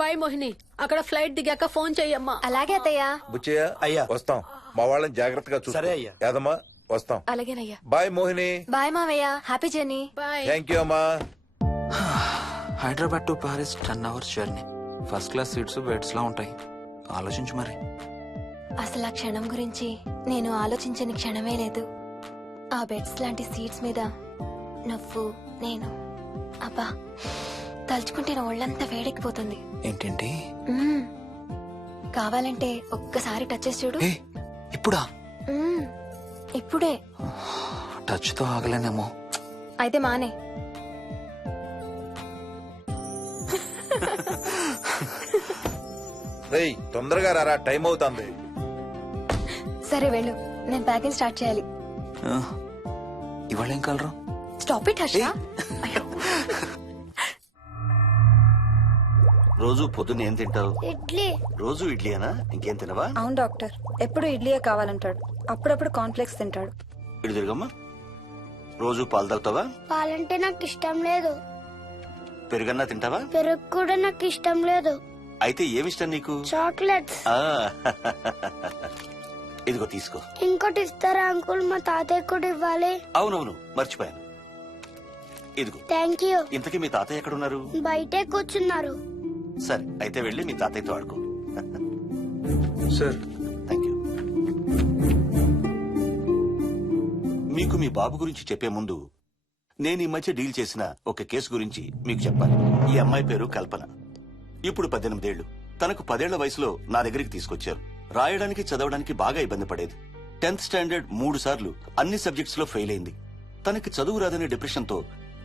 బాయ్ మోహిని, అక్కడ ఫ్లైట్ దిగాక ఫోన్ చెయ్యమ్మా. అలాగే అత్తయ్య. బుచ్చయ్య అయ్యా. వస్తాం. మా వాళ్ళని జాగ్రత్తగా చూసుకో. సరే అయ్యా. యాదమ్మా వస్తాం. అలాగేనయ్యా. బాయ్ మోహిని. బాయ్ మావయ్య. Happy journey. Bye. Thank you అమ్మా. Hyderabad to Paris 10 hours journey. First class seats beds లా ఉంటాయి. ఆలోచించు మరి. అసలు ఆ క్షణం గురించి నేను ఆలోచించని క్షణమే లేదు. ఆ బెడ్స్ లాంటి సీట్స్ మీద నువ్వు నేను. అబ్బా తలుచుకుంటే నా ఒళ్ళంతా వేడెక్కిపోతుంది. ఏంటేంటి? మ్మ్. కావాలంటే ఒక్కసారి టచ్ చేసి చూడు. ఏ ఇప్పుడా? మ్మ్. ఇప్పుడే. టచ్ తో ఆగలేనేమో. అయితే మానే. రేయ్ తొందరగా రారా, టైం అవుతుంది. సరే వెళ్ళు, నేను ప్యాకింగ్ స్టార్ట్ చేయాలి. ఆ, ఇవాళ ఏం కలరు? Stop it Harsha. రోజు పొద్దున్న ఏం తింటావు? ఇడ్లీ. రోజు ఇడ్లీనా? ఇంకేం తినవా? అవును డాక్టర్, ఎప్పుడు ఇడ్లీయే కావాలంటాడు. అప్పుడప్పుడు కాన్ఫ్లెక్స్ తింటాడు. ఇటు తిరగమ్మా. రోజు పాలు తాగుతావా? పాలంటే నాకు ఇష్టం లేదు. పెరుగన్నా తింటావా? పెరుగు కూడా నాకు ఇష్టం లేదు. అయితే ఏమిష్టం నీకు? చాక్లెట్స్. ఆ, ఇదిగో తీసుకో. ఇంకోటి ఇస్తారా అంకుల్? మా తాతయ్య కూడా ఇవ్వాలి. అవునవును మర్చిపోయాను. ఇదిగో. Thank you. ఇంతకీ మీ తాతయ్య ఎక్కడున్నారు? బయటే కూర్చున్నారు. సరే అయితే వెళ్ళి మీ తాతయ్యతో ఆడుకో. Sir thank you. మీకు మీ బాబు గురించి చెప్పే ముందు నేను ఈ మధ్య డీల్ చేసిన ఒక కేసు గురించి మీకు చెప్పాలి. ఈ అమ్మాయి పేరు కల్పన. ఇప్పుడు 18 ఏళ్లు. తనకు 10 ఏళ్ల వయసులో నా దగ్గరికి తీసుకొచ్చారు. రాయడానికి చదవడానికి బాగా ఇబ్బంది పడేది. 10th స్టాండర్డ్ 3 సార్లు అన్ని సబ్జెక్ట్స్ లో ఫెయిల్ అయింది. తనకి చదువు రాదనే డిప్రెషన్ తో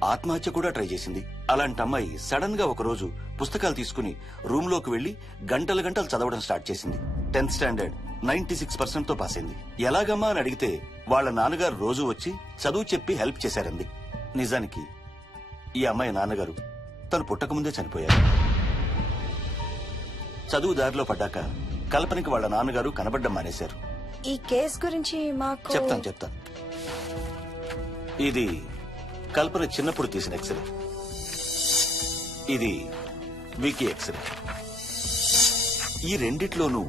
ఆత్మహత్య కూడా ట్రై చేసింది. అలాంటి అమ్మాయి సడన్ గా ఒక రోజు పుస్తకాలు తీసుకుని రూమ్ లోకి వెళ్లి గంటలు గంటలు చదవడం స్టార్ట్ చేసింది. 10th స్టాండర్డ్ 96% తో పాస్ అయింది. ఎలాగమ్మా అని అడిగితే వాళ్ళ నాన్నగారు రోజు వచ్చి చదువు చెప్పి హెల్ప్ చేశారంది. నిజానికి ఈ అమ్మాయి నాన్నగారు తను పుట్టకముందే చనిపోయారు. చదువు దారిలో పడ్డాక కల్పనకి వాళ్ళ నాన్నగారు కనబడ్డం మానేశారు. ఈ కేస్ గురించి మాకు చెప్తాను. ఇది కల్పన చిన్నప్పుడు తీసిన ఎక్స్రే. ఇది వికీ ఎక్స్రే. ఈ రెండిట్లోనూ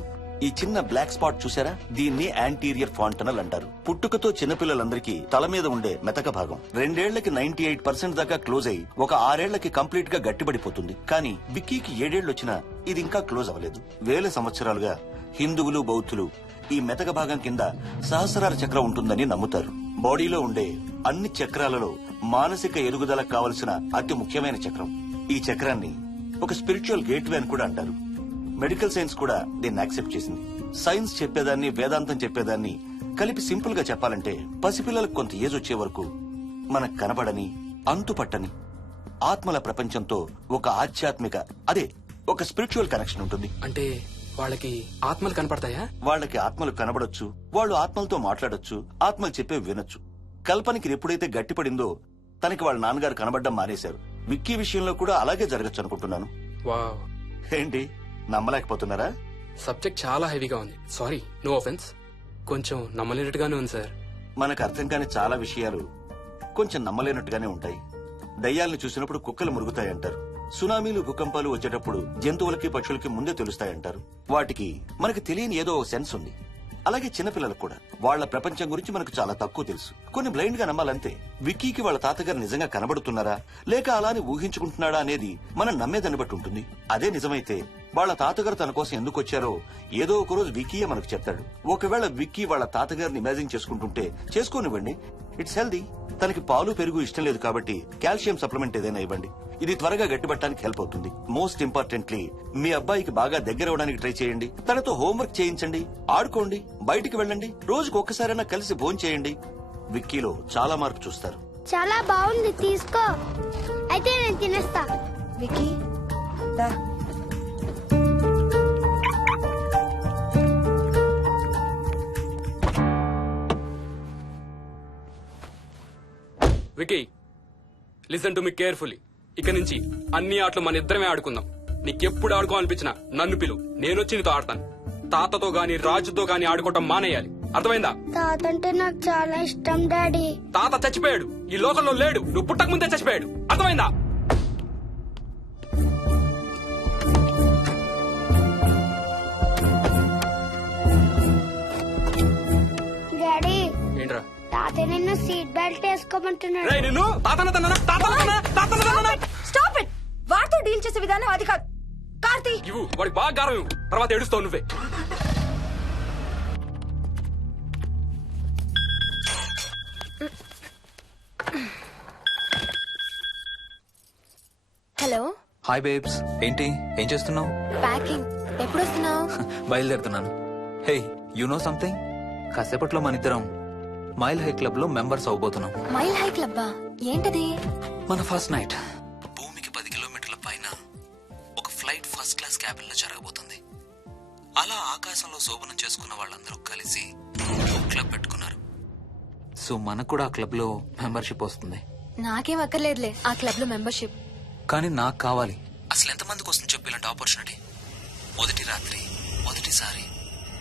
ఈ చిన్న బ్లాక్ స్పాట్ చూసారా? దీన్ని యాంటీరియర్ ఫాంటనల్ అంటారు. పుట్టుకతో చిన్నపిల్లలందరికీ తల మీద ఉండే మెతక భాగం 2 ఏళ్లకి 98% దాకా క్లోజ్ అయి ఒక 6 ఏళ్లకి కంప్లీట్ గా గట్టిపడిపోతుంది. కానీ విక్కీకి 7 ఏళ్లు వచ్చినా ఇది ఇంకా క్లోజ్ అవ్వలేదు. వేల సంవత్సరాలుగా హిందువులు బౌద్ధులు ఈ మెతక భాగం కింద సహస్రార చక్రం ఉంటుందని నమ్ముతారు. బాడీలో ఉండే అన్ని చక్రాలలో మానసిక ఎదుగుదలకు కావలసిన అతి ముఖ్యమైన చక్రం. ఈ చక్రాన్ని ఒక స్పిరిచువల్ గేట్వే అని కూడా అంటారు. మెడికల్ సైన్స్ కూడా దీన్ని యాక్సెప్ట్ చేసింది. సైన్స్ చెప్పేదాన్ని వేదాంతం చెప్పేదాన్ని కలిపి సింపుల్ గా చెప్పాలంటే పసిపిల్లలకు కొంత ఏజ్ వచ్చే వరకు మనకు కనబడని అంతుపట్టని ఆత్మల ప్రపంచంతో ఒక ఆధ్యాత్మిక అదే ఒక స్పిరిచువల్ కనెక్షన్ ఉంటుంది. అంటే వాళ్ళకి ఆత్మలు కనపడతాయా? వాళ్ళకి ఆత్మలు కనబడొచ్చు, వాళ్ళు ఆత్మలతో మాట్లాడొచ్చు, ఆత్మలు చెప్పే వినొచ్చు. కల్పనకి ఎప్పుడైతే గట్టిపడిందో తనకి వాళ్ళ నాన్నగారు కనబడ్డం మానేశారు. విక్కీ విషయంలో కూడా అలాగే జరగచ్చు అనుకుంటున్నాను. వావ్, ఏంటి నమ్మలేకపోతున్నారా? సబ్జెక్ట్ చాలా హెవీగా ఉంది. Sorry, no offence. కొంచెం నమ్మలేనట్టుగానే ఉంది సార్. మనకు అర్థం కాని చాలా విషయాలు కొంచెం నమ్మలేనట్టుగానే ఉంటాయి. దయ్యాలను చూసినప్పుడు కుక్కలు మురుగుతాయంటారు. సునామీలు భూకంపాలు వచ్చేటప్పుడు జంతువులకి పక్షులకి ముందే తెలుస్తాయంటారు. వాటికి మనకు తెలియని ఏదో సెన్స్ ఉంది. అలాగే చిన్నపిల్లలకు కూడా వాళ్ల ప్రపంచం గురించి మనకు చాలా తక్కువ తెలుసు. కొన్ని బ్లైండ్ గా నమ్మాలంతే. విక్కీకి వాళ్ళ తాతగారు నిజంగా కనబడుతున్నారా లేక అలానే ఊహించుకుంటున్నాడా అనేది మనం నమ్మేదాన్ని బట్టి ఉంటుంది. అదే నిజమైతే వాళ్ళ తాతగారు తన కోసం ఎందుకు వచ్చారో ఏదో ఒక రోజు విక్కీయే మనకు చెప్తాడు. ఒకవేళ విక్కీ వాళ్ళ తాతగారిని ఇమాజిన్ చేసుకుంటుంటే చేసుకోనివ్వండి, ఇట్స్ హెల్దీ. తనకి పాలు పెరుగు ఇష్టం లేదు కాబట్టి కాల్షియం సప్లిమెంట్ ఏదైనా ఇవ్వండి. ఇది త్వరగా గట్టిపట్టడానికి హెల్ప్ అవుతుంది. మోస్ట్ ఇంపార్టెంట్లీ మీ అబ్బాయికి బాగా దగ్గర అవడానికి ట్రై చేయండి. తనతో హోంవర్క్ చేయించండి, ఆడుకోండి, బయటికి వెళ్ళండి, రోజుకు ఒక్కసారైనా కలిసి భోజనం చేయండి. విక్కీలో చాలా మార్పు చూస్తారు. చాలా బాగుంది, తీసుకో. అయితే నేను తినేస్తా. విక్కీ దా. Vicky, listen to me carefully. ఇక నుంచి అన్ని ఆటలు మన ఇద్దరమే ఆడుకుందాం. నీకెప్పుడు ఆడుకోవాలనిపించినా నన్ను పిలు, నేనొచ్చి నీతో ఆడతాను. తాతతో గాని రాజుతో గాని ఆడుకోవటం మానేయాలి, అర్థమైందా? తాత అంటే నాకు చాలా ఇష్టం డాడీ. తాత చచ్చిపోయాడు, ఈ లోకంలో లేడు. నువ్వు పుట్టక ముందే చచ్చిపోయాడు, అర్థమైందా? డాడీ ఏంట్రా? తాత నిన్ను సీట్ బెల్ట్ వేసుకోమంటున్నాడు. రేయ్, నిన్ను స్టాప్ ఇట్. వాడితో డీల్ చేసే విధానం అది కాదు. కార్తీ, ఇవ్వు, వాడికి బాగా గారం ఇవ్వు, తర్వాత ఏడుస్తావు నువ్వే. హలో. హాయ్ బేబ్స్, ఏంటి ఏం చేస్తున్నావు? ప్యాకింగ్. ఎప్పుడు వస్తున్నావు? బయలుదేరుతున్నాను. Hey, you know something? కాసేపట్లో మన ఇద్దరం మైల్ హై క్లబ్ లో మెంబర్స్ అవబోతున్నాం. మైల్ హై క్లబ్బా? ఏంటది? మన ఫస్ట్ నైట్ భూమికి 10 కిలోమీటర్ల పైన ఒక ఫ్లైట్ ఫస్ట్ క్లాస్ క్యాబిన్ లో జరగబోతుంది. అలా ఆకాశంలో శోభనం చేసుకున్న వాళ్ళందరూ కలిసి క్లబ్ పెట్టుకున్నారు. సో మనకు కూడా ఆ క్లబ్ లో మెంబర్షిప్ వస్తుంది. నాకేం అక్కర్లేదులే ఆ క్లబ్ లో మెంబర్షిప్. కానీ నాకు కావాలి. అసలు ఎంతమందికి వస్తుంది చెప్పు ఇలాంటి ఆపర్చునిటీ? మొదటి రాత్రి, మొదటిసారి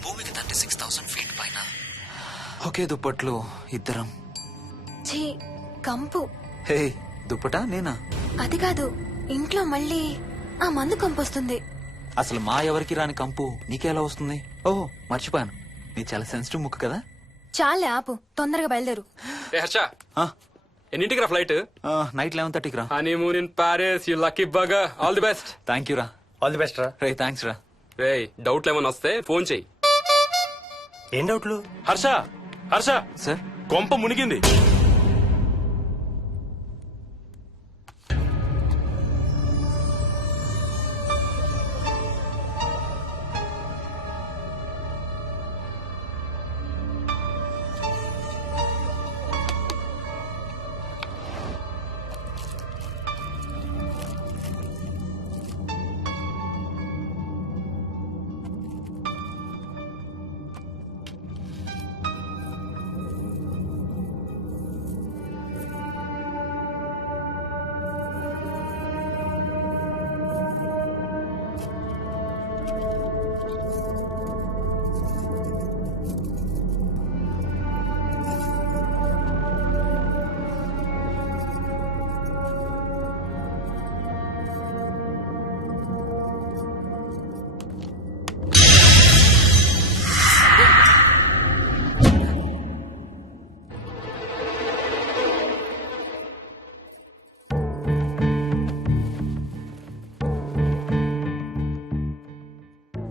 భూమికి 36,000 ఫీట్ పైన ఒకే దుప్పట్లో ఇద్దరం. ఛీ, కంపు. హే, దుప్పటా నేనా? అది కాదు, ఇంట్లో మళ్ళీ ఆ మందు కంపొస్తుంది. అసలు మా ఎవరికి రాని కంపు నీకెలా వస్తుంది? ఓహో, మర్చిపోయాను, నీ చాలా సెన్సిటివ్ ముక్కు కదా. చాలే ఆపు, తొందరగా బయలుదేరు. ఏ హర్ష, ఎన్నింటికి రా ఫ్లైట్? నైట్ 11:30కి రా. Honeymoon in Paris, you lucky bugger. All the best. Thank you రా. ఆల్ ది బెస్ట్ రా. రే, థ్యాంక్స్ రా. రే, డౌట్లు ఏమైనా వస్తే ఫోన్ చెయ్యి. ఏం డౌట్లు? హర్ష, హర్ష, సార్, కొంప మునిగింది.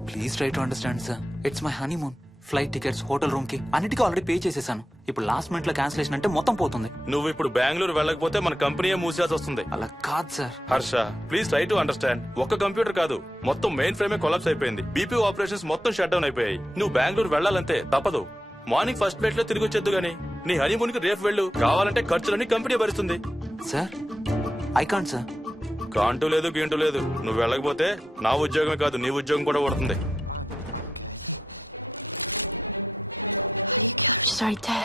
Please try to understand sir. It's my honeymoon. Flight tickets, hotel room కి అన్నిటికీ ఆల్రెడీ పే చేసేసాను. ఇప్పుడు లాస్ట్ మినిట్ లో క్యాన్సిలేషన్ అంటే మొత్తం పోతుంది. నువ్వు ఇప్పుడు బెంగళూరు వెళ్ళకపోతే మన కంపెనీయే మూసేయాల్సి వస్తుంది. అలా కాదు sir. Harsha, please try to understand. ఒక్క కంప్యూటర్ కాదు, మొత్తం మెయిన్ ఫ్రేమే కొలాప్స్ అయిపోయింది. బీపీ ఆపరేషన్స్ మొత్తం షట్ డౌన్ అయిపోయాయి. నువ్వు బెంగళూరు వెళ్ళాలంటే తప్పదు. మార్నింగ్ ఫస్ట్ ఫ్లైట్ లో తిరిగి వచ్చేద్దు గానీ నీ హనీమూన్ కి రేపు వెళ్ళు. కావాలంటే ఖర్చులన్నీ కంపెనీ భరిస్తుంది. Sir, I can't sir. కాంటూ లేదు, గీంటూ లేదు. నువ్వు వెళ్ళకపోతే నా ఉద్యోగమే కాదు, నీ ఉద్యోగం కూడా పడుతుంది. Right there.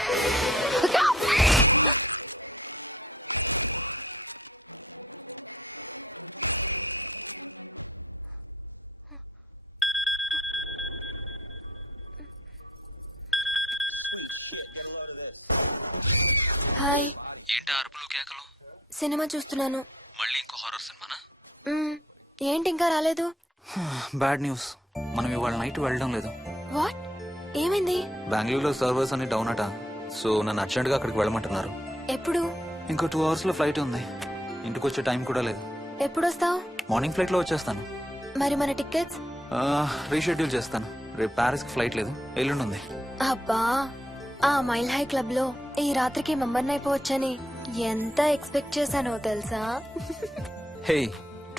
హాయ్. ఏంటి అరుపులు కేకలు? సినిమా చూస్తున్నాను. మళ్ళీ ఇంకో హారర్ సినిమానా? ఏంటి ఇంకా రాలేదు? బ్యాడ్ న్యూస్, మనం ఇవాళ నైట్ వెళ్ళడం లేదు. వాట్? ఏమైంది? బెంగళూరులో సర్వర్స్ అన్ని డౌన్ అట. సో నన్ను అర్జెంట్ గా అక్కడికి వెళ్ళమంటున్నారు. ఎప్పుడు? ఇంకో 2 hours లో ఫ్లైట్ ఉంది. ఇంటికి వచ్చే టైం కూడా లేదు. ఎప్పుడు వస్తావు? మార్నింగ్ ఫ్లైట్ లో వచ్చేస్తాను. మరి మన టికెట్స్? రీషెడ్యూల్ చేస్తాను. రేపు ప్యారిస్ కి ఫ్లైట్ లేదు, ఎల్లుండి ఉంది. అబ్బా, ఆ మైల్ హై క్లబ్ లో ఈ రాత్రికి మెంబర్ని అయిపోవచ్చని ఎంత ఎక్స్పెక్ట్ చేశానో తెలుసా? హే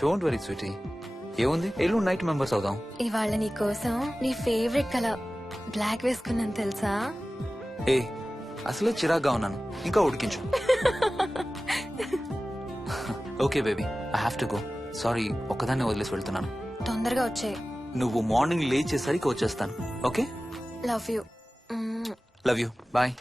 డోంట్ వరీ స్వీటీ, ఏముంది ఎల్లుండి నైట్ మెంబర్స్ అవుదాం. ఇవాళ నీ కోసం నీ ఫేవరెట్ కలర్ బ్లాక్ వేసుకున్నాను తెలుసా? ఏ అసలే చిరాగ్గా ఉన్నాను, ఇంకా ఉడికించు. Okay baby, I have to go. Sorry, ఒక్కదాన్ని వదిలేసి వెళ్తున్నాను. తొందరగా వచ్చే. నువ్వు మార్నింగ్ లేచేసరికి వచ్చేస్తాను. Okay, love you. Love you, bye.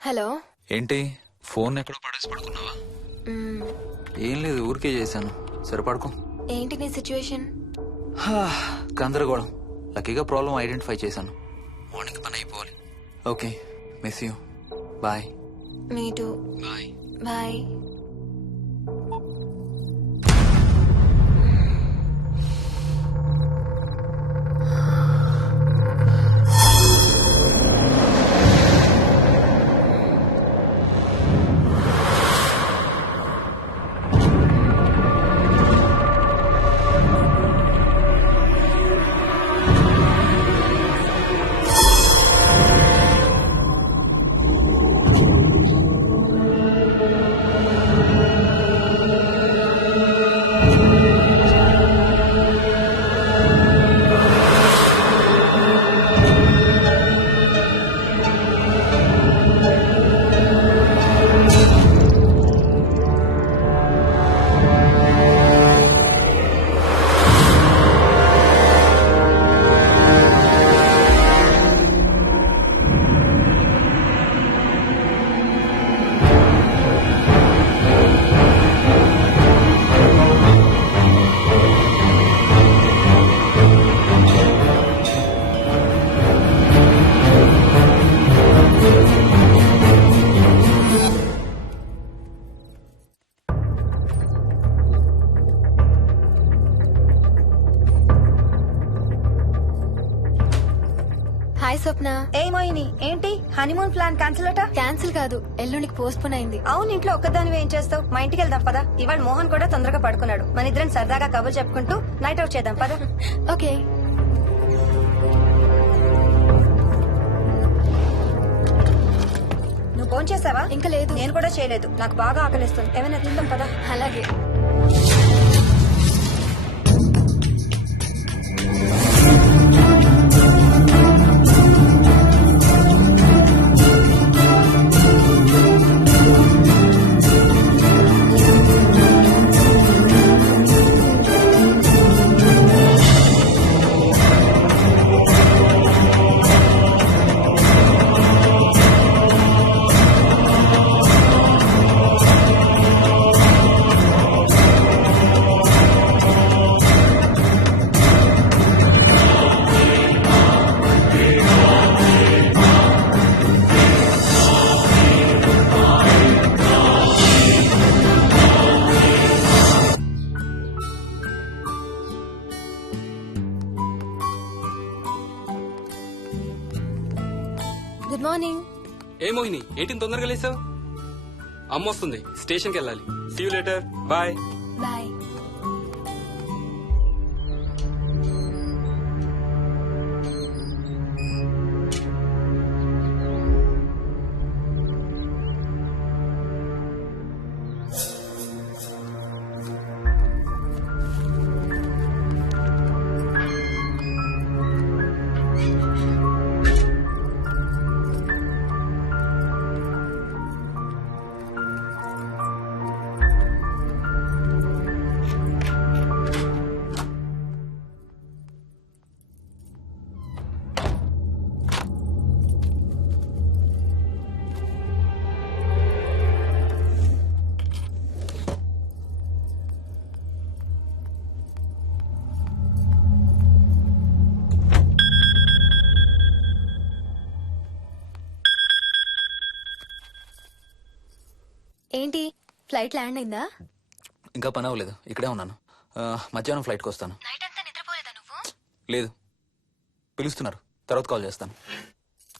Hello. ఏంటి ఫోన్ ఎక్కడో పడేసి పడుకున్నావా? ఏం లేదు, ఊరికే చేశాను. సరే పడుకో. ఏంటి నీ సిచ్యువేషన్? గందరగోళం. లక్కీగా ప్రాబ్లం ఐడెంటిఫై చేశాను. మార్నింగ్ పని అయిపోవాలి. Okay, miss you. Bye. Me too. Bye. Bye. Swapna. ఏ మోహిని, ఏంటి హనీమూన్ ప్లాన్ క్యాన్సిల్ అట? క్యాన్సిల్ కాదు, ఎల్లుండికి పోస్ట్ పోన్ అయింది. అవును, ఇంట్లో ఒక్కదానివే ఏం చేస్తావు? మా ఇంటికి వెళ్దాం పదా. ఇవాళ మోహన్ కూడా తొందరగా పడుకున్నాడు. మన ఇద్దరం సరదాగా కబుర్లు చెప్పుకుంటూ నైట్ అవుట్ చేద్దాం పదా. ఓకే. నువ్వు ఫోన్ చేసావా? ఇంకా లేదు. నేను కూడా చేయలేదు. నాకు బాగా ఆకలిస్తుంది. ఏమైనా తిందాం పదా. అలాగే. Good morning. ఏ మోహిని, ఏంటి తొందరగా లేసావు? అమ్మ వస్తుంది, స్టేషన్కి వెళ్ళాలి. See you later. Bye. Bye. ఏంటి, ఫ్లైట్ ల్యాండ్ అయిందా? ఇంకా పని అవ్వలేదు, ఇక్కడే ఉన్నాను. మధ్యాహ్నం ఫ్లైట్కి వస్తాను. నైట్ అంతా నిద్రపోలేదా నువ్వు? లేదు, పిలుస్తున్నారు, తర్వాత కాల్ చేస్తాను.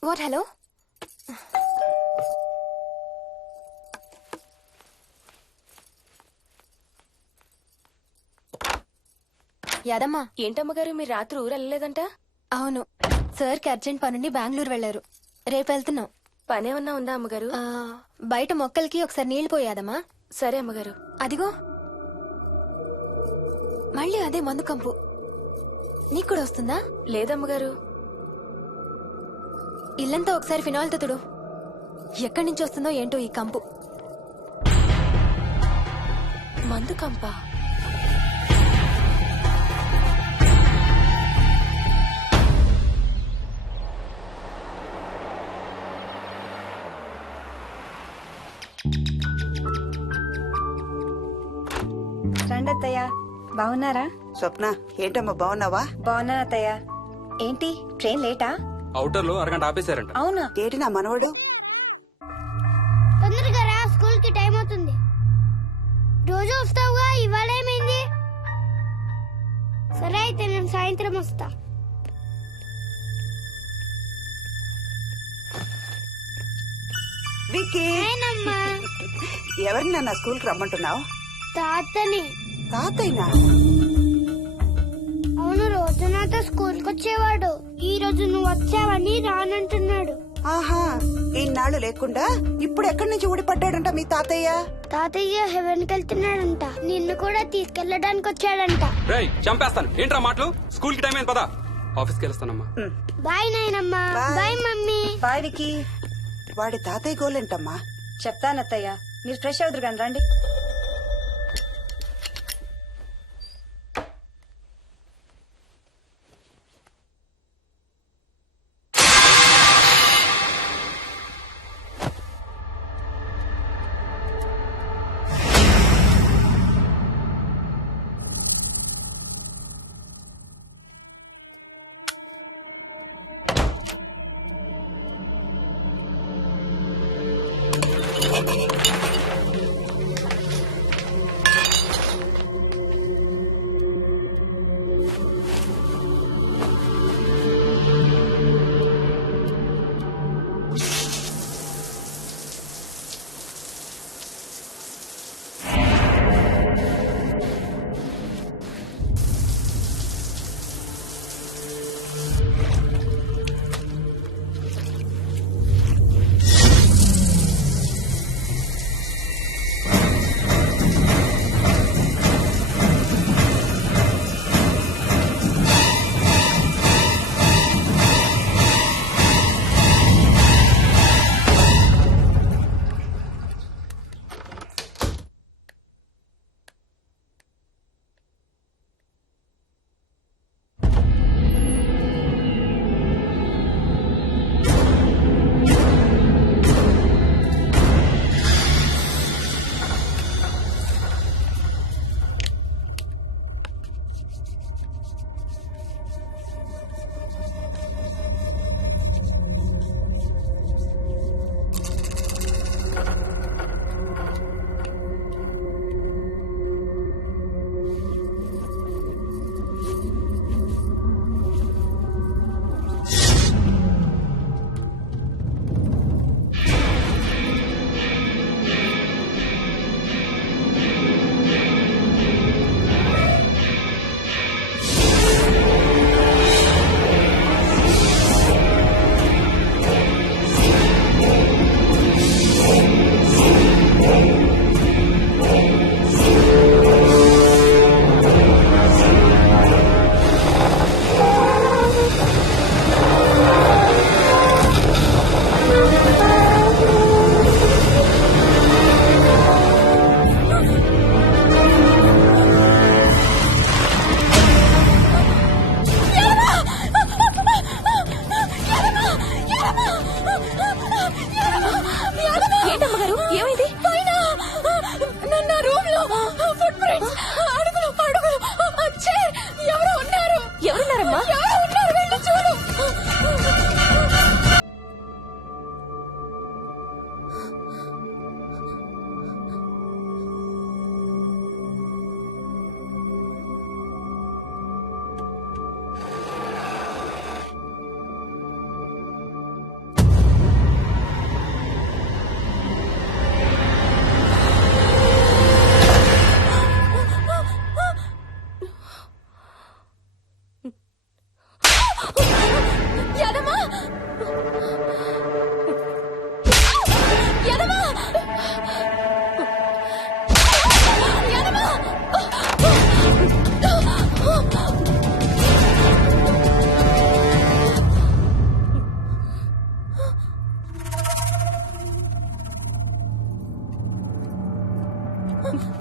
వాట్? హలో. యాదమ్మా. ఏంటమ్మగారు, మీరు రాత్రి ఊరు వెళ్ళలేదంట? అవును, సార్కి అర్జెంట్ పనుండి బెంగళూరు వెళ్లారు. రేపు వెళ్తున్నాం. పనేమన్నా ఉందా అమ్మగారు? బయట మొక్కలకి ఒకసారి నీళ్లు పోయాదమ్మా. సరే అమ్మగారు. అదిగో మళ్ళీ అదే మందు కంపు. నీకు కూడా వస్తుందా? లేదమ్మగారు. ఇల్లంతా ఒకసారి ఫినాయిల్ తో తుడు. ఎక్కడి నుంచి వస్తుందో ఏంటో ఈ కంపు. మందు కంపా? రండి అత్తయ్య. బాగున్నారా? స్వప్న, ఏంటమ్మా బాగున్నావా? బాగున్నాను అత్తయ్య. ఏంటి ట్రైన్ లేటా? అవుటర్ లో అరగంట ఆపేశారంట. అవునా? ఏంటి నా మనవడు? తొందరగా రా, స్కూల్ కి టైం అవుతుంది. రోజు వస్తావుగా, ఇవాళ ఏమైంది? సరే అయితే నేను సాయంత్రం వస్తా. విక్కీ, ఎవరిని నా స్కూల్ కి రమ్మంటున్నావు? తాతని. తాతయ్యనా? అవును, రోజు నాతో స్కూల్ కి వచ్చేవాడు. ఈ రోజు నువ్వు వచ్చావని రానంటున్నాడు. ఆహా, ఇన్నాళ్ళు లేకుండా ఇప్పుడు ఎక్కడి నుంచి ఊడిపడ్డాడంట మీ తాతయ్య? తాతయ్య హెవెన్ కి వెళ్తున్నాడంట. నిన్ను కూడా తీసుకెళ్లడానికి వచ్చాడంట. రేయ్, చంపేస్తాను. ఏంట్రా మాటలు? స్కూల్ కి టైం అయింది, పదా. ఆఫీస్కి వెళ్తానమ్మా. బాయ్ నాయనమ్మా. Bye mummy. Bye Vicky. వాడి తాతయ్య గోలేంటమ్మా? చెప్తానత్తయ్య, మీరు ఫ్రెష్ అవుతురు కానీ రండి.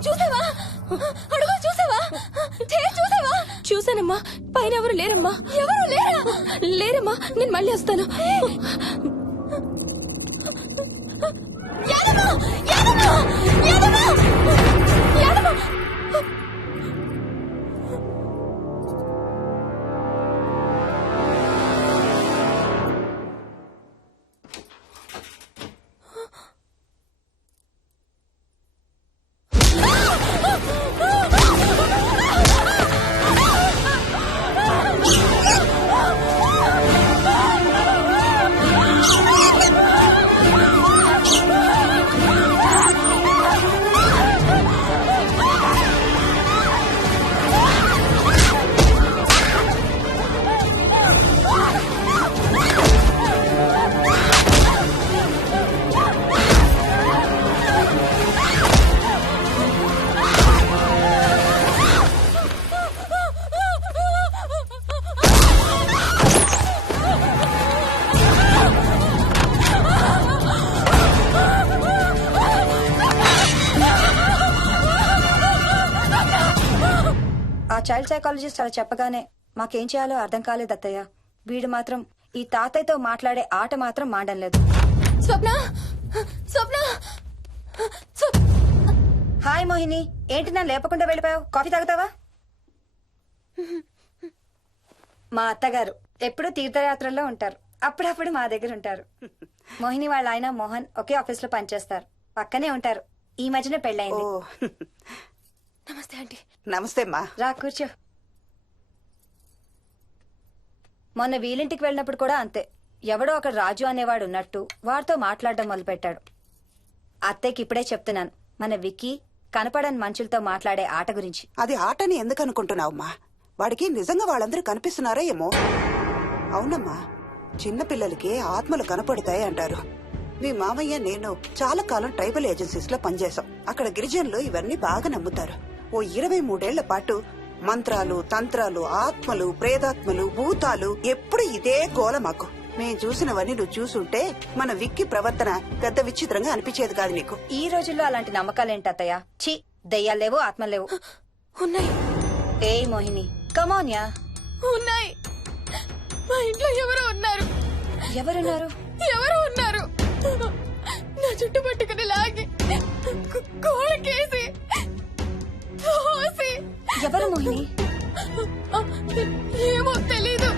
చూసావా అడుగు చూసావా చూసావా? చూసానమ్మా, పైన ఎవరు లేరమ్మా. ఎవరు లేరా? లేరమ్మా, నేను మళ్ళీ వస్తాను. యాదమ్మ! యాదమ్మ! యాదమ్మ! యాదమ్మ! ఆ చైల్డ్ సైకాలజిస్ట్ అలా చెప్పగానే మాకేం చేయాలో అర్థం కాలేదు అత్తయ్య. వీడు మాత్రం ఈ తాతయ్యతో మాట్లాడే ఆట మాత్రం మాడం లేదు. స్వప్న! స్వప్న! హాయ్ మోహిని, ఏంటి నన్ను లేపకుండా వెళ్ళిపోయావు? కాఫీ తాగుతావా? మా అత్తగారు ఎప్పుడూ తీర్థయాత్రల్లో ఉంటారు, అప్పుడప్పుడు మా దగ్గర ఉంటారు. మోహిని వాళ్ళ ఆయన మోహన్ ఒకే ఆఫీస్ లో పనిచేస్తారు, పక్కనే ఉంటారు. ఈ మధ్యన పెళ్ళైంది. నమస్తే ఆంటీ. నమస్తే అమ్మా. రా కూర్చో. మొన్న వీలింటికి వెళ్ళినప్పుడు కూడా అంతే. ఎవడో ఒక రాజు అనేవాడు ఉన్నట్టు వాడితో మాట్లాడడం మొదలుపెట్టాడు. అత్తయ్యకి ఇప్పుడే చెప్తున్నాను, మన విక్కీ కనపడని మనుషులతో మాట్లాడే ఆట గురించి. అది ఆటని ఎందుకు అనుకుంటున్నావమ్మా? వాడికి నిజంగా వాళ్ళందరూ కనిపిస్తున్నారా ఏమో. అవునమ్మా, చిన్నపిల్లలకి ఆత్మలు కనపడతాయి అంటారు. మీ మామయ్య నేను చాలా కాలం ట్రైబల్ ఏజెన్సీస్ లో పనిచేశాం. అక్కడ గిరిజనులు ఇవన్నీ బాగా నమ్ముతారు. ఓ 23 ఏళ్ల పాటు మంత్రాలు, తంత్రాలు, ఆత్మలు, ప్రేతాత్మలు, భూతాలు, ఎప్పుడు ఇదే గోల మాకు. మేం చూసినవన్నీ నువ్వు చూసుంటే మన విక్కి ప్రవర్తన పెద్ద విచిత్రంగా అనిపించేది కాదు నీకు. ఈ రోజుల్లో అలాంటి నమ్మకాలేంటి అత్తయ్య? ఛీ, దెయ్యాలు లేవు, ఆత్మలు లేవు. ఉన్నాయి. ఏ మోహిని, కమోన్యా. ఉన్నాయి. మా ఇంట్లో ఎవరో ఉన్నారు. ఎవరున్నారు? ఎవరు ఉన్నారు? నా చుట్టు పట్టుకుని లాగి కోళ్ళకేసి తోసి. ఎవరు మోహిని? ఏమో తెలీదు,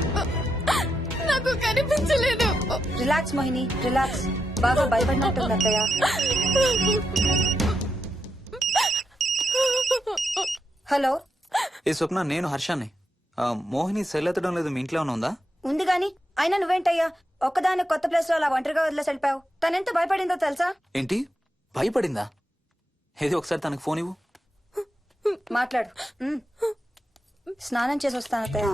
నాకు కనిపించలేదు. Relax Mohini, relax. బాగా భయపడినట్టుంది అత్తయ్య. హలో. ఏ స్వప్న, నేను హర్షాన్ని. మోహిని సెల్ ఎత్తడం లేదు, మీ ఇంట్లో ఉందా? ఉంది గాని అయినా నువ్వేంటయ్యా ఒక్కదాని కొత్త ప్లేస్ లో అలా ఒంటరిగా వదిలేసి వెళ్ళిపోయావు? తనెంత భయపడిందో తెలుసా? ఏంటి, భయపడిందా? ఏది ఒకసారి తనకు ఫోన్ ఇవ్వు. మాట్లాడు. స్నానం చేసి వస్తాను అత్తయ్య.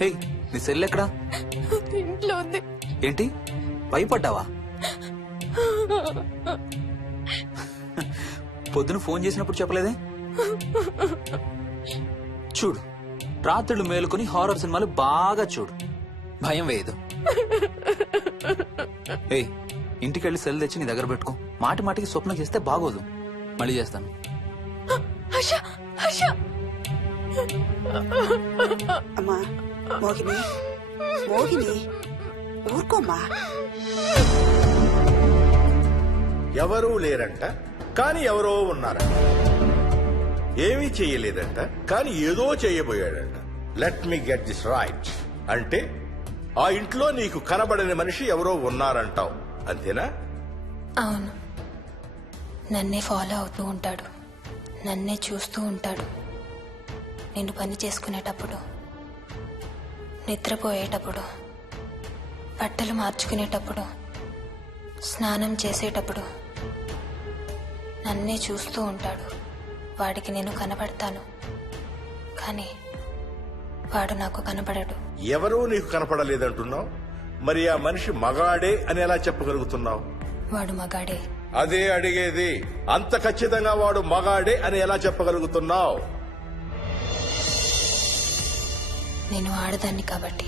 హే, నీ సెల్ ఎక్కడా? ఇంట్లో ఉంది. ఏంటి, భయపడ్డావా? పొద్దున ఫోన్ చేసినప్పుడు చెప్పలేదే? చూడు, రాత్రులు మేలుకొని హారర్ సినిమాలు బాగా చూడు, భయం వేయదు. ఏ, ఇంటికెళ్ళి సెల్ తెచ్చి నీ దగ్గర పెట్టుకో. మాటి మాటికి స్వప్నం చేస్తే బాగోదు. మళ్ళీ చేస్తాను. అమ్మా మోహిని, మోహిని ఊరుకోమ్మా. ఎవరూ లేరంట, కానీ ఎవరో ఉన్నారంట. ఏమీ చెయ్యలేదంట, కానీ ఏదో చేయబోయాడంట. Let me get this right. అంటే ఆ ఇంట్లో నీకు కనబడని మనిషి ఎవరో ఉన్నారంటావు, అంతేనా? అవును, నన్నే ఫాలో అవుతూ ఉంటాడు, నన్నే చూస్తూ ఉంటాడు. నేను పని చేసుకునేటప్పుడు, నిద్రపోయేటప్పుడు, బట్టలు మార్చుకునేటప్పుడు, స్నానం చేసేటప్పుడు నన్నే చూస్తూ ఉంటాడు. వాడికి నేను కనబడతాను, కానీ వాడు నాకు కనబడడు. ఎవరూ నీకు కనపడలేదంటున్నావు, మరి ఆ మనిషి మగాడే అని ఎలా చెప్పగలుగుతున్నావు? వాడు మగాడే. అదే అడిగేది, అంత ఖచ్చితంగా వాడు మగాడే అని ఎలా చెప్పగలుగుతున్నావు? నేను ఆడదాన్ని కాబట్టి.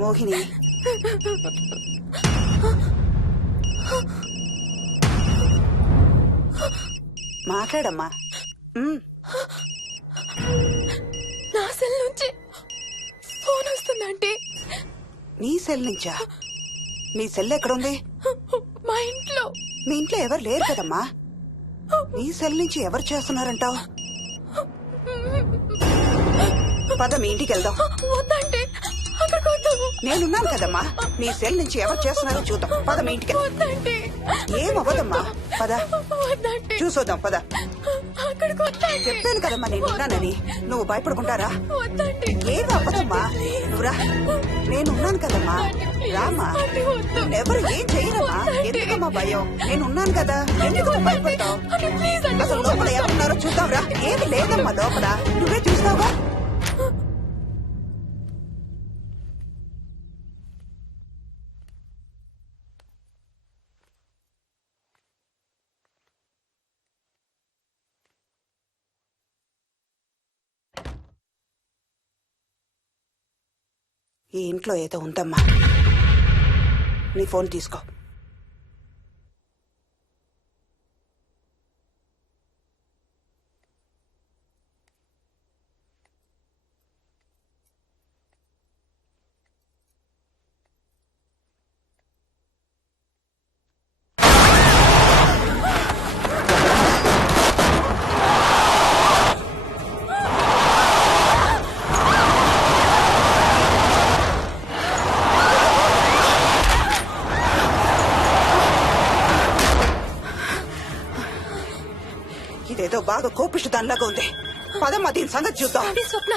మోహిని మాట్లాడమ్మా. నా సెల్ నుంచి ఫోన్ వస్తుందంటే నీ సెల్ నుంచా? నీ సెల్ ఎక్కడుంది? మా ఇంట్లో. మీ ఇంట్లో ఎవరు లేరు కదమ్మా. నీ సెల్ నుంచి ఎవరు చేస్తున్నారంటావు? పద మీ ఇంటికి వెళ్దాం. వద్దంటే అక్కడికి వద్దాము. నేనున్నాను కదమ్మా. నీ సెల్ నుంచి ఎవరు చేస్తున్నారో చూద్దాం. పద మీ ఇంటికి. వద్దంటే ఏమవ్వదమ్మా, పద వద్దంటే చూసొద్దాం. పద. అక్కడికి వద్దంటే. చెప్పాను కదమ్మా నేనున్నానని. నువ్వు భయపడుకుంటారా? వద్దంటే. ఏం అవ్వదమ్మా, నువ్వురా. నేనున్నాను కదమ్మా, రామా. ఎవరు ఏం చేయరమ్మా. ఎందుకమ్మా భయం? నేనున్నాను కదా, ఎందుకు భయపడతావు? అసలు లోపల ఎవరున్నారో చూద్దాంరా. ఏమి లేదమ్మా లోపల, నువ్వే చూస్తావా? ఈ ఇంట్లో ఏదో ఉందమ్మా. నీ ఫోన్ తీసుకో. ఇదేదో బాగా కోపిష్టి దానిలాగా ఉంది. పదమ్మా దీని సంగతి చూద్దాం. స్వప్న.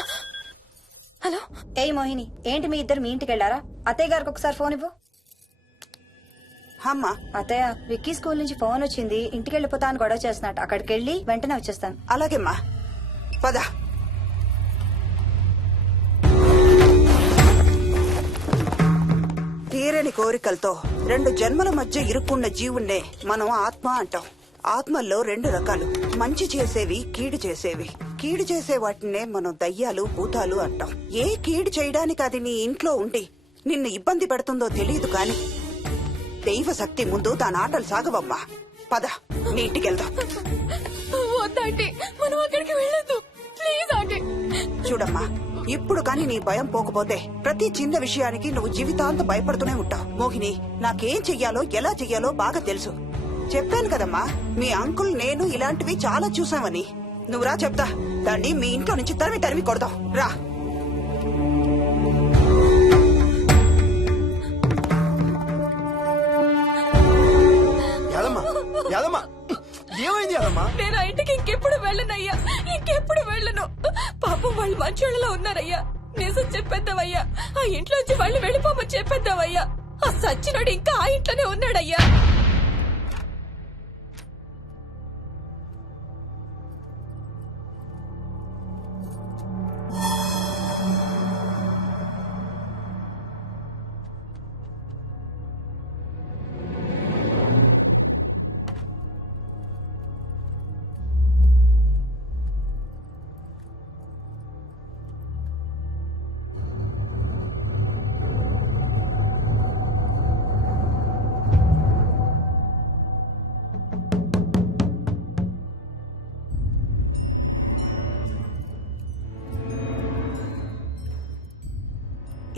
హలో. ఏయ్ మోహిని, ఏంటి మీ ఇద్దరు మీ ఇంటికి వెళ్లారా? అత్తయ్య గారికి ఒకసారి ఫోన్ ఇవ్వు. అమ్మా. అత్తయ్య, విక్కీ స్కూల్ నుంచి ఫోన్ వచ్చింది. ఇంటికి వెళ్ళిపోతా అని గొడవ చేస్తున్నట్టు. అక్కడికి వెళ్ళి వెంటనే వచ్చేస్తాను. అలాగేమ్మా, పద. తీరని కోరికలతో 2 జన్మల మధ్య ఇరుక్కున్న జీవుణ్ణే మనం ఆత్మ అంటాం. ఆత్మల్లో 2 రకాలు, మంచి చేసేవి, కీడు చేసేవి. కీడు చేసే వాటినే మనం దయ్యాలు, భూతాలు అంటాం. ఏ కీడు చేయడానికి అది నీ ఇంట్లో ఉండి నిన్ను ఇబ్బంది పెడుతుందో తెలియదు కాని దైవ శక్తి ముందు దాని ఆటలు సాగవమ్మా. పద నీ ఇంటికి వెళ్దాం. వద్దంటే మనం అక్కడికి వెళ్ళొద్దు. ప్లీజ్ అంటే. చూడమ్మా, ఇప్పుడు కాని నీ భయం పోకపోతే ప్రతి చిన్న విషయానికి నువ్వు జీవితాంతం భయపడుతూనే ఉంటావు. మోహిని, నాకేం చెయ్యాలో ఎలా చెయ్యాలో బాగా తెలుసు. చెప్పాను కదమ్మా, మీ అంకుల్ నేను ఇలాంటివి చాలా చూసామని. నువ్వు రా చెప్తా. దాన్ని మీ ఇంట్లో నుంచి తరిమి తరిమి కొడదాం. రా. ఏమైంది యాదమ్మా? నేను ఆ ఇంటికి ఇంకెప్పుడు వెళ్ళనయ్యా. ఇంకెప్పుడు వెళ్ళను. పాపం వాళ్ళు మంచోళ్ళలో ఉన్నారయ్యా. నిజం చెప్పేద్దామయ్యా. ఆ ఇంట్లోంచి వాళ్ళు వెళ్ళిపోమని చెప్పేద్దామయ్యా. ఆ సచ్చినోడు ఇంకా ఆ ఇంట్లోనే ఉన్నాడయ్యా.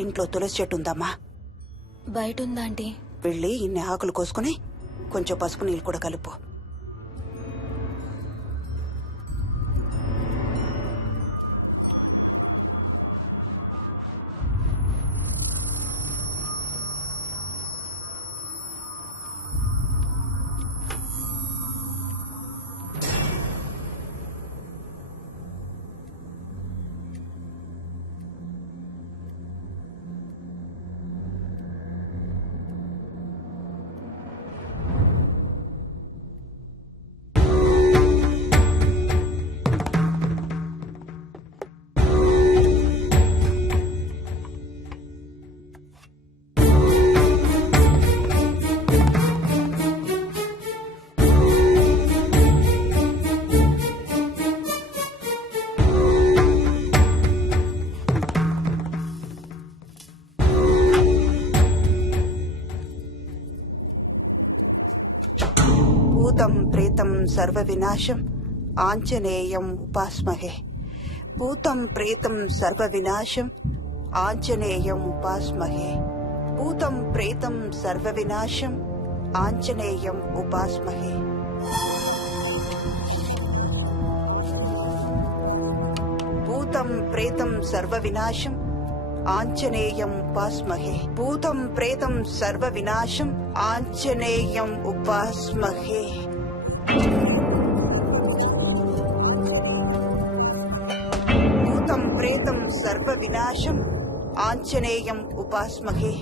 ఇంట్లో తులసి చెట్టు ఉందమ్మా. బయట ఉందా ఆంటీ? వెళ్ళి ఇన్ని ఆకులు కోసుకుని కొంచెం పసుపు నీళ్ళు కూడా కలుపు. సర్వ వినాశం ఆంజనేయం ఉపాస్మహే. భూతం ప్రేతం సర్వ వినాశం ఆంజనేయం ఉపాస్మహే. భూతం ప్రేతం సర్వ వినాశం ఆంజనేయం ఉపాస్మహే. భూతం ప్రేతం సర్వ వినాశం ఆంజనేయం ఉపాస్మహే. భూతం ప్రేతం సర్వ వినాశం ఆంజనేయం ఉపాస్మహే. భూతం ప్రేతం సర్వ వినాశం ఆంజనేయం ఉపాస్మహే.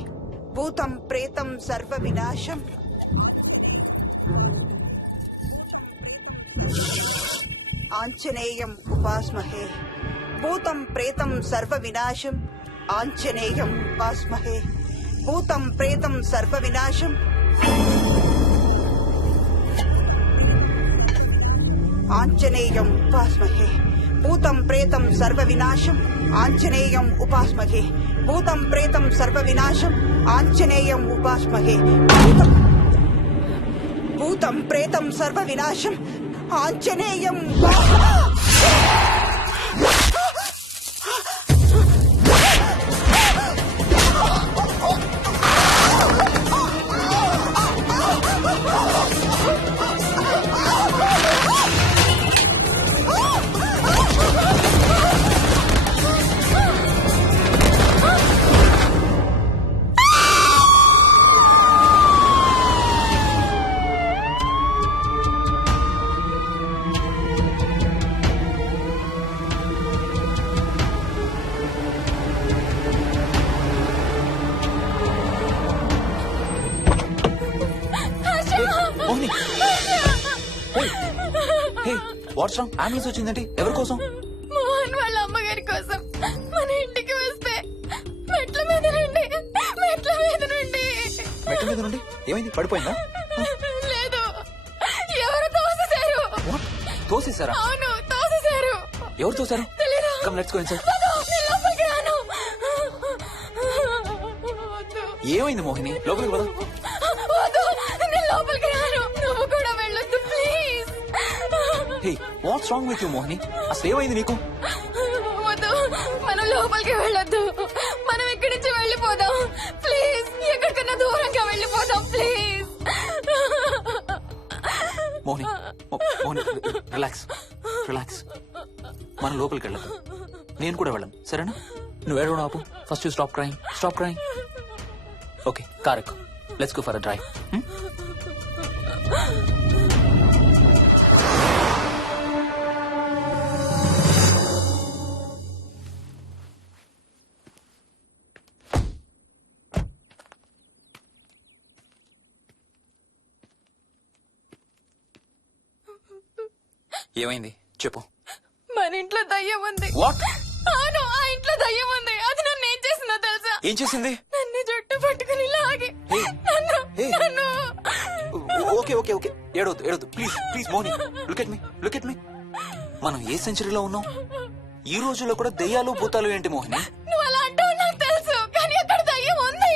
భూతం ప్రేతం సర్వ వినాశం ఆంజనేయం ఉపాస్మహే. భూతం ప్రేతం సర్వ వినాశం ఆంజనేయం ఉపాస్మహే. భూతం ప్రేతం సర్వ వినాశం ఆంజనేయం ఉపాస్మహే. భూతం ప్రేతం సర్వ వినాశం ఆంజనేయం ఉపాస్మహే. భూతం ప్రేతం సర్వ వినాశం ఆంజనేయం ఉపాస్మహే. భూతం ప్రేతం సర్వ వినాశం ఆంజనేయం వాట్స్ రాంగ్? అంబులెన్స్ వచ్చిందండి. ఎవరి కోసం? మోహన్ వాళ్ళ అమ్మగారి కోసం. మన ఇంటికి వస్తే మెట్ల మీద నుండి మెట్ల మీద నుండి ఏమైంది? పడిపోయిందా? లేదు, ఎవరు తోసేశారు. తోసేశారా? అవును, తోసేశారు. ఎవరు తోసారు? తెలీదు. Come let's go inside. నేను లోపలికి రాను. ఏమైంది మోహిని? లోపలికి పద. వద్దు, నేను లోపలికి రాను. నువ్వు కూడా వెళ్ళొద్దు please. Hey, watts wrong with you Mohini? అసలు ఏమైంది నీకు? వద్దు, మనం లోపలికి వెళ్ళొద్దు. మనం ఇక్కడి నుంచి వెళ్ళిపోదాం ప్లీజ్. ఎక్కడికన్నా దూరంగా వెళ్ళిపోదాం please. Mohini, Mohini relax relax. మనం లోపలికి వెళ్ళదు. నేను కూడా వెళ్ళను, సరేనా? నువ్వు ఏడవడం ఆపు. First you stop crying. Stop crying. Okay, car ఎక్కు. Let's go for a drive. ఏమైంది చెప్పు. మన ఇంట్లో దయ్యం ఉంది. వాట్? అవును, ఆ ఇంట్లో దయ్యం ఉంది. అది నన్ను ఏం చేసిందో తెలుసా? ఏం చేసింది? నన్ను జుట్టు పట్టుకుని లాగి నన్ను. ఓకే ఓకే ఓకే, ఏడవద్దు ఏడవద్దు please please Moni. Look at me. మనం ఏ సెంచరీలో ఉన్నాం? ఈ రోజుల్లో కూడా దెయ్యాలు భూతాలు ఏంటి మోహిని? నువ్వు అలా అంటావు నాకు తెలుసు, కానీ అక్కడ దయ్యం ఉంది.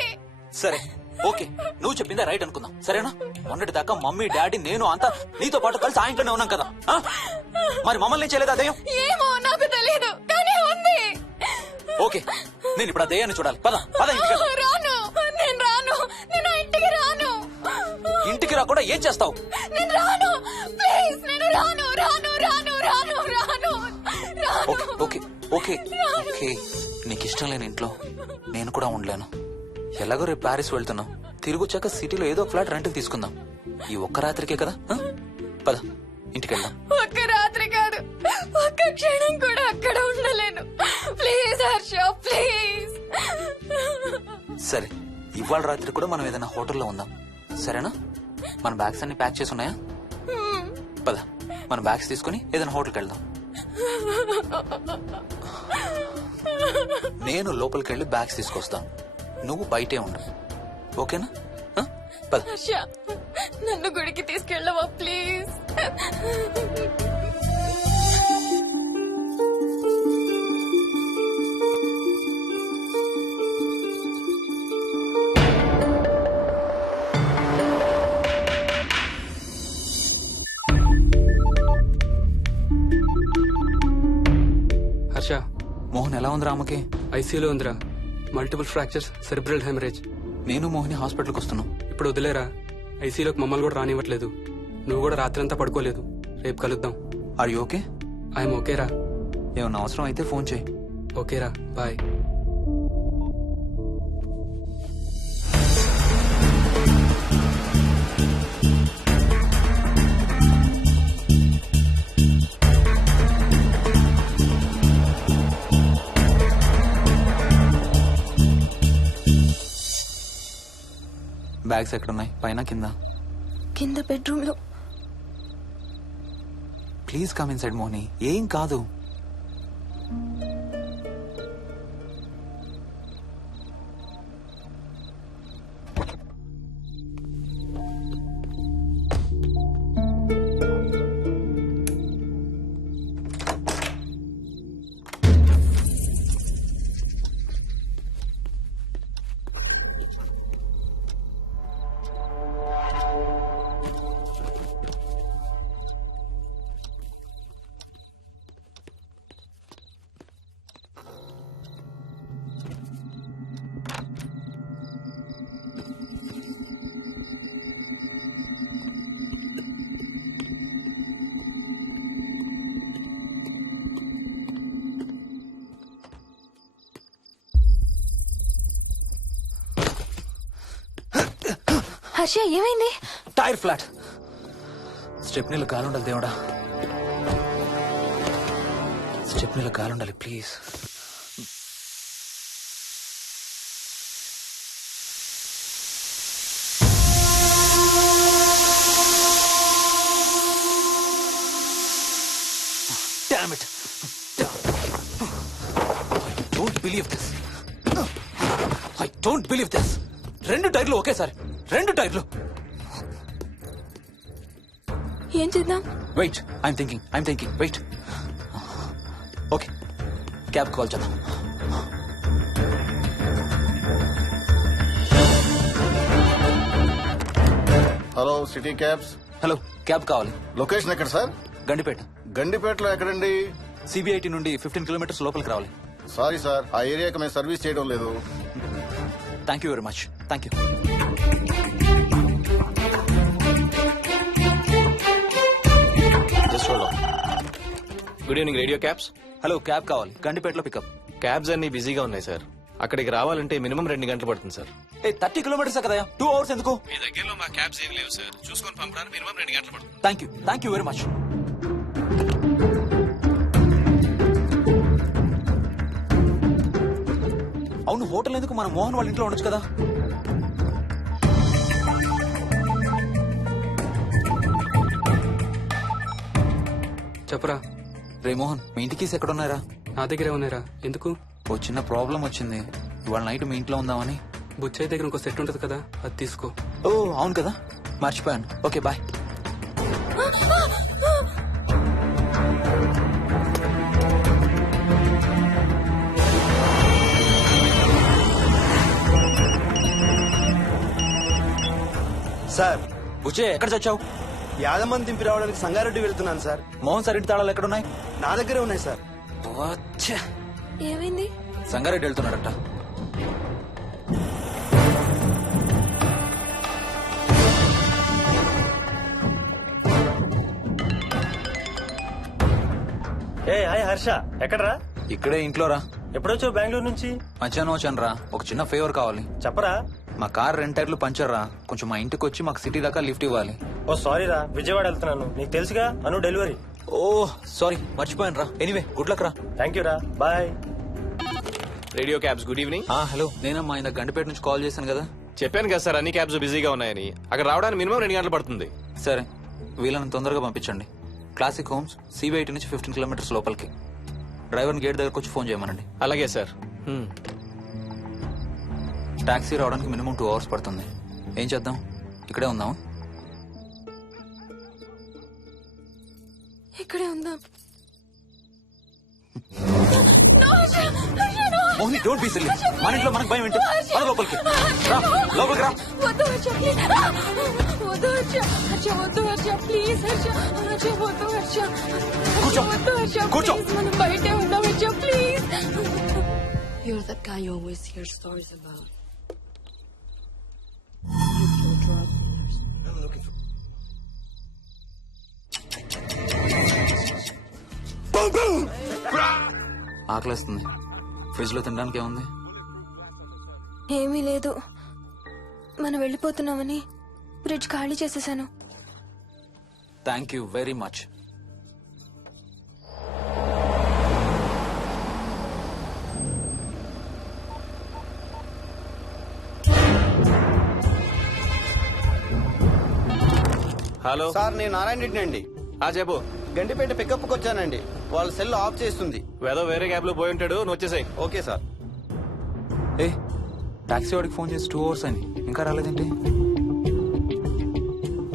సరే ఓకే, నువ్వు చెప్పిందే రైట్ అనుకుందాం, సరేనా? మొన్నటి దాకా మమ్మీ డాడీ నేను అంతా నీతో పాటు కలిసి ఆ ఇంట్లోనే ఉన్నాం కదా. మరి మమ్మల్ని చేయలేదా దెయ్యం? ఏమో నాకు తెలియదు, కానీ ఉంది. ఓకే, నేను ఇప్పుడు ఆ దెయ్యాన్ని చూడాలి. పద పద ఇంటికి వెళ్దాం. రాను, నేను రాను. నేను ఆ ఇంటికి రాను. ఇంటికి రాకుండా ఏం చేస్తావు? నేను రాను ప్లీజ్. నేను రాను రాను రాను రాను రాను. ఓకే ఓకే ఓకే ఓకే, నీకు ఇష్టం లేని ఇంట్లో నేను కూడా ఉండలేను. ఎలాగో రేపు ప్యారిస్ వెళ్తున్నాం. తిరిగి వచ్చాక సిటీలో ఏదో ఫ్లాట్ రెంట్కి తీసుకుందాం. ఈ ఒక్క రాత్రికే కదా. పద ఇంటికి వెళ్దాం. ఒక్క రాత్రి కాదు, ఒక్క క్షణం కూడా అక్కడ ఉండలేను. Please Harsha please. సరే, ఇవాళ రాత్రి కూడా మనం ఏదైనా హోటల్లో ఉందాం, సరేనా? మన బ్యాగ్స్ అన్ని ప్యాక్ చేసి ఉన్నాయా? పద మన బ్యాగ్స్ తీసుకుని ఏదైనా హోటల్కి వెళ్దాం. నేను లోపలికి వెళ్ళి బ్యాగ్స్ తీసుకొస్తాను, నువ్వు బయటే ఉండు, ఓకేనా? పద. హర్ష, నన్ను గుడికి తీసుకెళ్ళవా ప్లీజ్? ఉందిరా ఆమెకి? ఐసీయూలో ఉందిరా. Multiple fractures, cerebral haemorrhage. నేను మోహిని హాస్పిటల్కి వస్తున్నాం. ఇప్పుడు వదిలేరా, ఐసీయూలోకి మమ్మల్ని కూడా రానివ్వట్లేదు. నువ్వు కూడా రాత్రంతా పడుకోలేదు. రేపు కలుద్దాం. Are you okay? ఐఎమ్ ఓకేరా. ఏమన్నా అవసరం అయితే ఫోన్ చేయి. ఓకేరా, బాయ్. బ్యాగ్స్ ఎక్కడున్నాయి? పైన కింద? కింద బెడ్రూమ్ లో. Please come inside Mohini. ఏం కాదు. హర్ష, ఏమైంది? Tyre flat. స్టెప్నీలో కాలుండాలి దేవుడా. స్టెప్నీలో కాలుండాలి please. Damn it. I don't believe this. 2 టైర్లు ఒకేసారి. 2 టైర్లు. ఏం చేద్దాం? Wait, I'm thinking. Wait. Okay, cab call చేద్దాం. Hello, city cabs. Hello, cab కావాలి. లొకేషన్ ఎక్కడ సార్? గండిపేట. గండిపేటలో ఎక్కడండి? సిబిఐటి నుండి 15 కిలోమీటర్స్ లోపలికి రావాలి. సారీ సార్, ఆ ఏరియాకి మేము సర్వీస్ చేయడం లేదు. Thank you very much. Thank you. Good evening radio cabs. Hello, cab కావాలి. గండిపేటలో పికప్. క్యాబ్స్ అన్ని బిజీగా ఉన్నాయి సార్. అక్కడికి రావాలంటే మినిమం 2 గంటలు పడుతుంది సార్. 30 కిలోమీటర్స్ కదా, 2 అవర్స్ ఎందుకు? మీ దగ్గరలో మా క్యాబ్స్ ఏం లేవు సార్. చూసుకొని పంపడానికి మినిమం 2 గంటలు పడుతుంది. Thank you very much. అవును, హోటల్ ఎందుకు? మన మోహన్ వాళ్ళ ఇంట్లో ఉండొచ్చు కదా. చెప్పరా. రే మోహన్, మీ ఇంటి కీస్ ఎక్కడ ఉన్నారా? నా దగ్గరే ఉన్నారా. ఎందుకు? ఓ చిన్న ప్రాబ్లం వచ్చింది. ఇవాళ నైట్ మీ ఇంట్లో ఉందామని. బుచ్చయ్య దగ్గర ఇంకో సెట్ ఉంటది కదా, అది తీసుకో. ఓ అవును కదా, మర్చిపోయాను. Okay bye. సార్, బుచ్చయ్య ఎక్కడ చచ్చావు? యాదమ్మని దింపి రావడానికి సంగారెడ్డి వెళ్తున్నాను సార్. మోహన్ సార్ ఇంటి తాళాలు ఎక్కడున్నాయి? నా దగ్గరే ఉన్నాయి సార్. ఏమైంది? సంగారెడ్డి వెళ్తున్నాడట. ఏ హాయ్ హర్ష, ఎక్కడరా? ఇక్కడే ఇంట్లో రా. ఎప్పుడొచ్చావు బెంగళూరు నుంచి? మధ్యాహ్నం వచ్చాను రా. ఒక చిన్న ఫేవర్ కావాలి. చెప్పరా. మా కార్ 2 టైర్లు పంచర్ రా. కొంచెం మా ఇంటికి వచ్చి మాకు సిటీ దాకా లిఫ్ట్ ఇవ్వాలి. ఓ సారీ రా, విజయవాడ వెళ్తున్నాను. నీకు తెలుసుగా, అను డెలివరీ. ఓ సారీ, మర్చిపోయాను రా. ఎనీవే, గుడ్ లక్ రా. థ్యాంక్ యూ రా, bye. Radio cabs, good evening. Hello, నేనమ్మా ఇంత గండిపేట నుంచి కాల్ చేశాను కదా. చెప్పాను కదా సార్, అన్ని క్యాబ్స్ బిజీగా ఉన్నాయని. అక్కడ రావడానికి మినిమం 2 గంటలు పడుతుంది. సరే, వీళ్ళని తొందరగా పంపించండి. క్లాసిక్ హోమ్స్, సిబిఐటి నుంచి 15 కిలోమీటర్స్ లోపలికి. డ్రైవర్ని గేట్ దగ్గరకు వచ్చి ఫోన్ చేయమనండి. అలాగే సార్. టాక్సీ రావడానికి మినిమం 2 అవర్స్ పడుతుంది. ఏం చేద్దాం? ఇక్కడే ఉందాం. ఇక్కడే ఉందాం. Mohini, don't be silly. మన ఇంట్లో మనకు భయం ఏంటి? మన లోపలికి రా, లోపలికి రా. వద్దు హర్ష, ప్లీజ్. వద్దు హర్ష, హర్ష వద్దు హర్ష, ప్లీజ్ హర్ష, హర్ష వద్దు హర్ష. కూర్చో, వద్దు హర్ష, కూర్చో. ప్లీజ్, మనం బయటే ఉందాం Harsha, please. You're that guy you always hear stories about. ఆకలేస్తుంది. ఫ్రిడ్జ్ లో తినడానికి ఏముంది? ఏమీ లేదు. మనం వెళ్ళిపోతున్నామని ఫ్రిడ్జ్ ఖాళీ చేసేసాను. Thank you very much. Hello sir నేను నారాయణ రెడ్డి అండి. చెప్పు. గండిపేట పికప్కి వచ్చానండి. వాళ్ళ సెల్ ఆఫ్ చేస్తుంది. ఏదో వేరే క్యాబ్ లో పోయి ఉంటాడు, నువ్వు వచ్చేసాయి. Okay sir. ఏ టాక్సీ వాడికి ఫోన్ చేసి 2 hours అని ఇంకా రాలేదేంటి?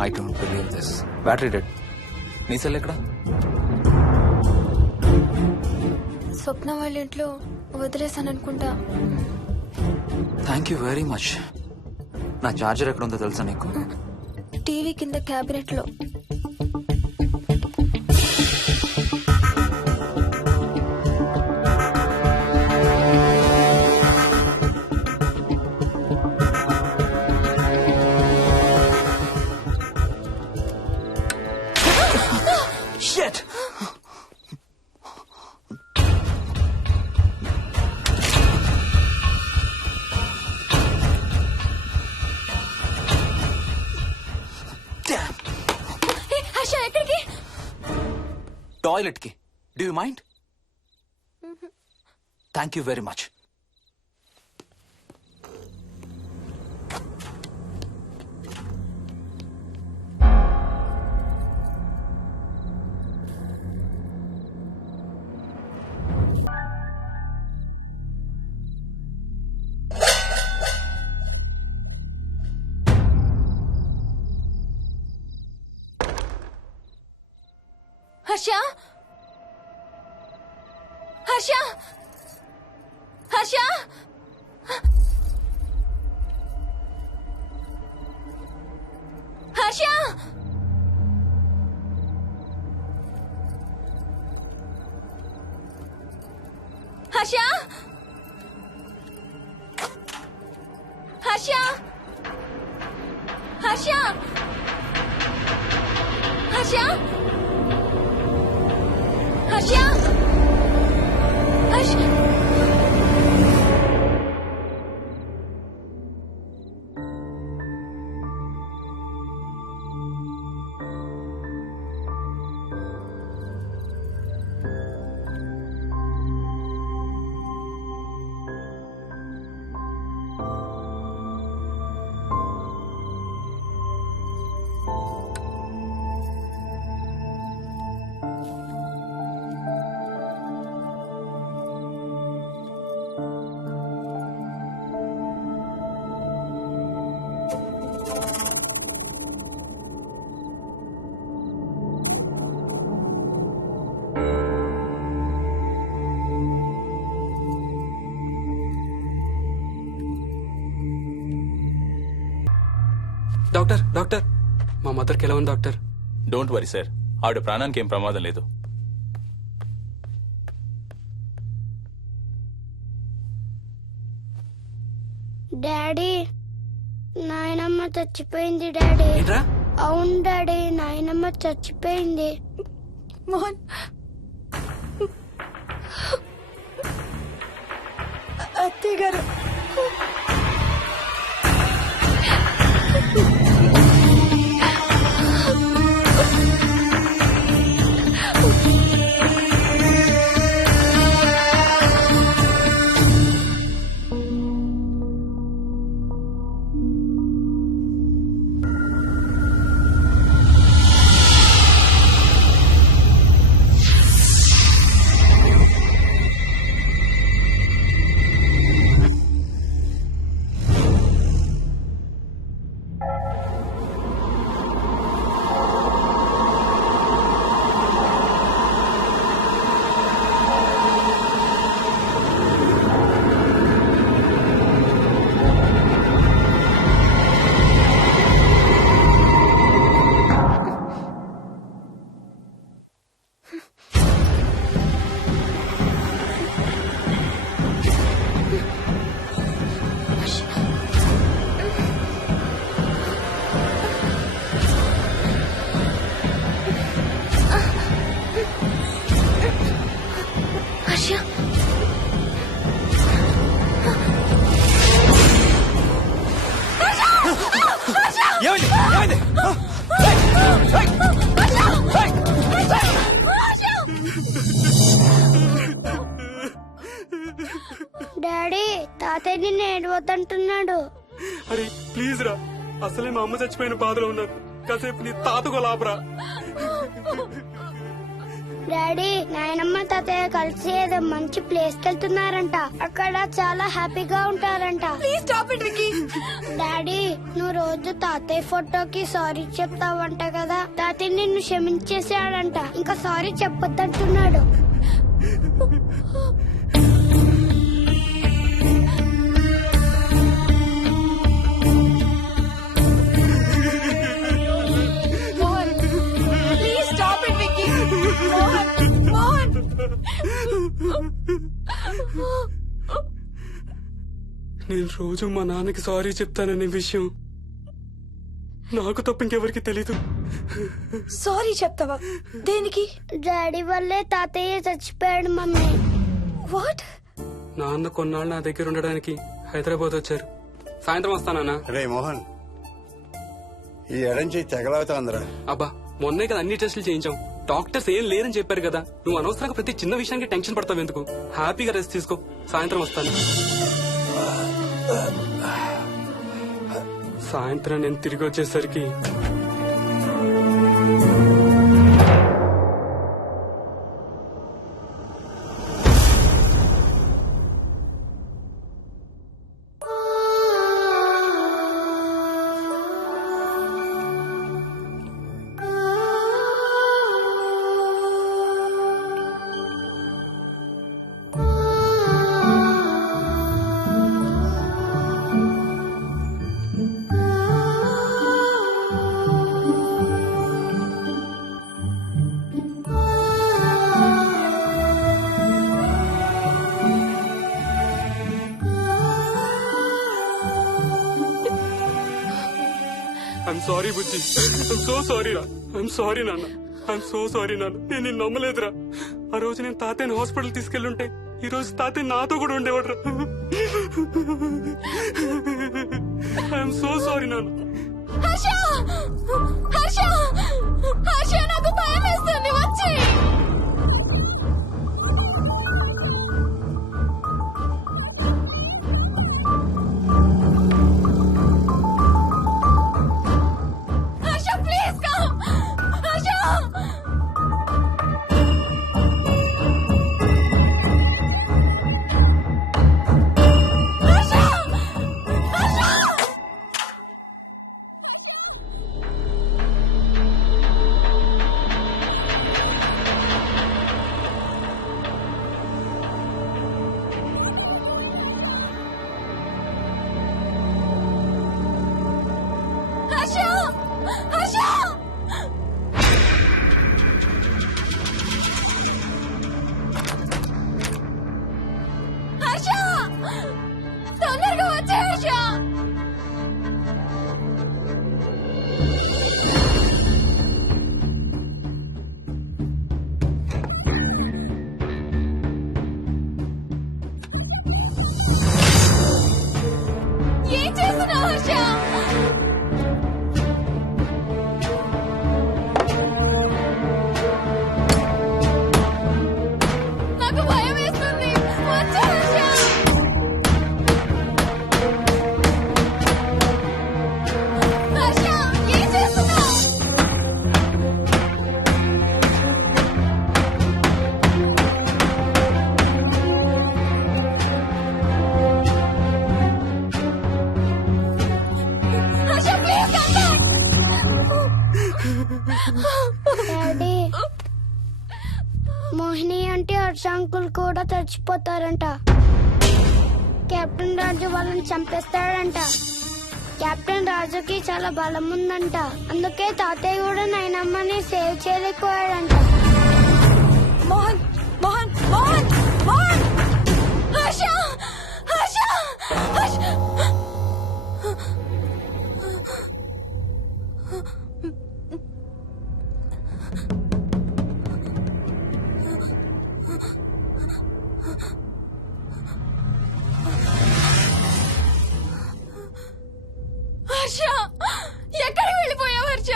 I don't believe this. Battery dead. నీ సెల్ ఎక్కడ? స్వప్న వాళ్ళ ఇంట్లో వదిలేసాను అనుకుంటా. Thank you very much. నా చార్జర్ ఎక్కడ ఉందో తెలుసా నీకు? టీవీ కింద క్యాబినెట్ లో. Shit! హర్ష ఎక్కడికి? టాయిలెట్ కి. Do you mind? Thank you very much. Harsha Harsha Harsha Harsha Harsha Harsha Harsha Harsha Harsha Harsha doctor doctor, మా మదర్కి ఎలా ఉంది డాక్టర్? డోంట్ వరీ సార్, ఆవిడ ప్రాణానికి ఏం ప్రమాదం లేదు. డాడీ నాయనమ్మ చచ్చిపోయింది. డాడీ ఏంట్రా? అవును డాడీ, నాయనమ్మ చచ్చిపోయింది. మోహన్ అత్తయ్య గారు డాడీ తాతయ్య నిన్ను ఏడవద్దంటున్నాడు. అరే ప్లీజ్ రా, అసలే మా అమ్మ చచ్చిపోయిన బాధలో ఉన్నారు. కాసేపు నీ తాతకు లాభరా. డాడీ నాయనమ్మ తాతయ్య కలిసి ఏదో మంచి ప్లేస్ కి వెళ్తున్నారంట. అక్కడ చాలా హ్యాపీగా ఉంటారంట. డాడీ నువ్వు రోజు తాతయ్య ఫోటోకి సారీ చెప్తావంట కదా. తాతయ్య నిన్ను క్షమించేసాడంట. ఇంకా సారీ చెప్పొద్దంటున్నాడు. నేను రోజు మా నాన్నకి సారీ చెప్తాననే విషయం నాకు తప్ప ఇంకెవరికి తెలీదు. సారీ చెప్తావా? దేనికి? డాడీ వల్లే తాతయ్య చచ్చిపోయాడు మమ్మీ. వాట్? నాన్న కొన్నాళ్ళు నా దగ్గర ఉండడానికి హైదరాబాద్ వచ్చారు. సాయంత్రం వస్తానా? రే మోహన్, ఈ ఎడంచి తెగలవుతాందిరా. అబ్బా మొన్నే కదా అన్ని టెస్టులు చేయించాం. డాక్టర్స్ ఏం లేరని చెప్పారు కదా. నువ్వు అనవసరంగా ప్రతి చిన్న విషయానికి టెన్షన్ పడతావు ఎందుకు? హ్యాపీగా రెస్ట్ తీసుకో. సాయంత్రం వస్తాను. సాయంత్రం నేను తిరిగి వచ్చేసరికి I'm sorry Bujji. I'm so sorry రా. ఐఎమ్ సారీ నాన్న. ఐఎమ్ సో సారీ నాన్న. నేను నిన్ను నమ్మలేదురా. ఆ రోజు నేను తాతయ్యని హాస్పిటల్ తీసుకెళ్లుంటే ఈ రోజు తాతయ్య నాతో కూడా ఉండేవాడు రా. ఐఎమ్ సో సారీ నాన్న. నాకు భయం వేస్తుంది. వచ్చి తొందరగా వచ్చే హర్ష. ఏం చేస్తున్నావు హర్ష? నాకు భయం వేస్తుంది. వచ్చే హర్ష. డాడీ మోహిని అంటే హర్ష అంకుల్ కూడా చచ్చిపోతారంట. కెప్టెన్ రాజు వాళ్ళని చంపేస్తాడంట. కెప్టెన్ రాజుకి చాలా బలం ఉందంట. అందుకే తాతయ్య కూడా నాయనమ్మని సేవ్ చేయలేకపోయాడంట. మోహన్ మోహన్ మోహన్ మోహన్ హర్ష హర్ష హర్ష. హర్ష ఎక్కడికి వెళ్ళిపోయావు హర్ష?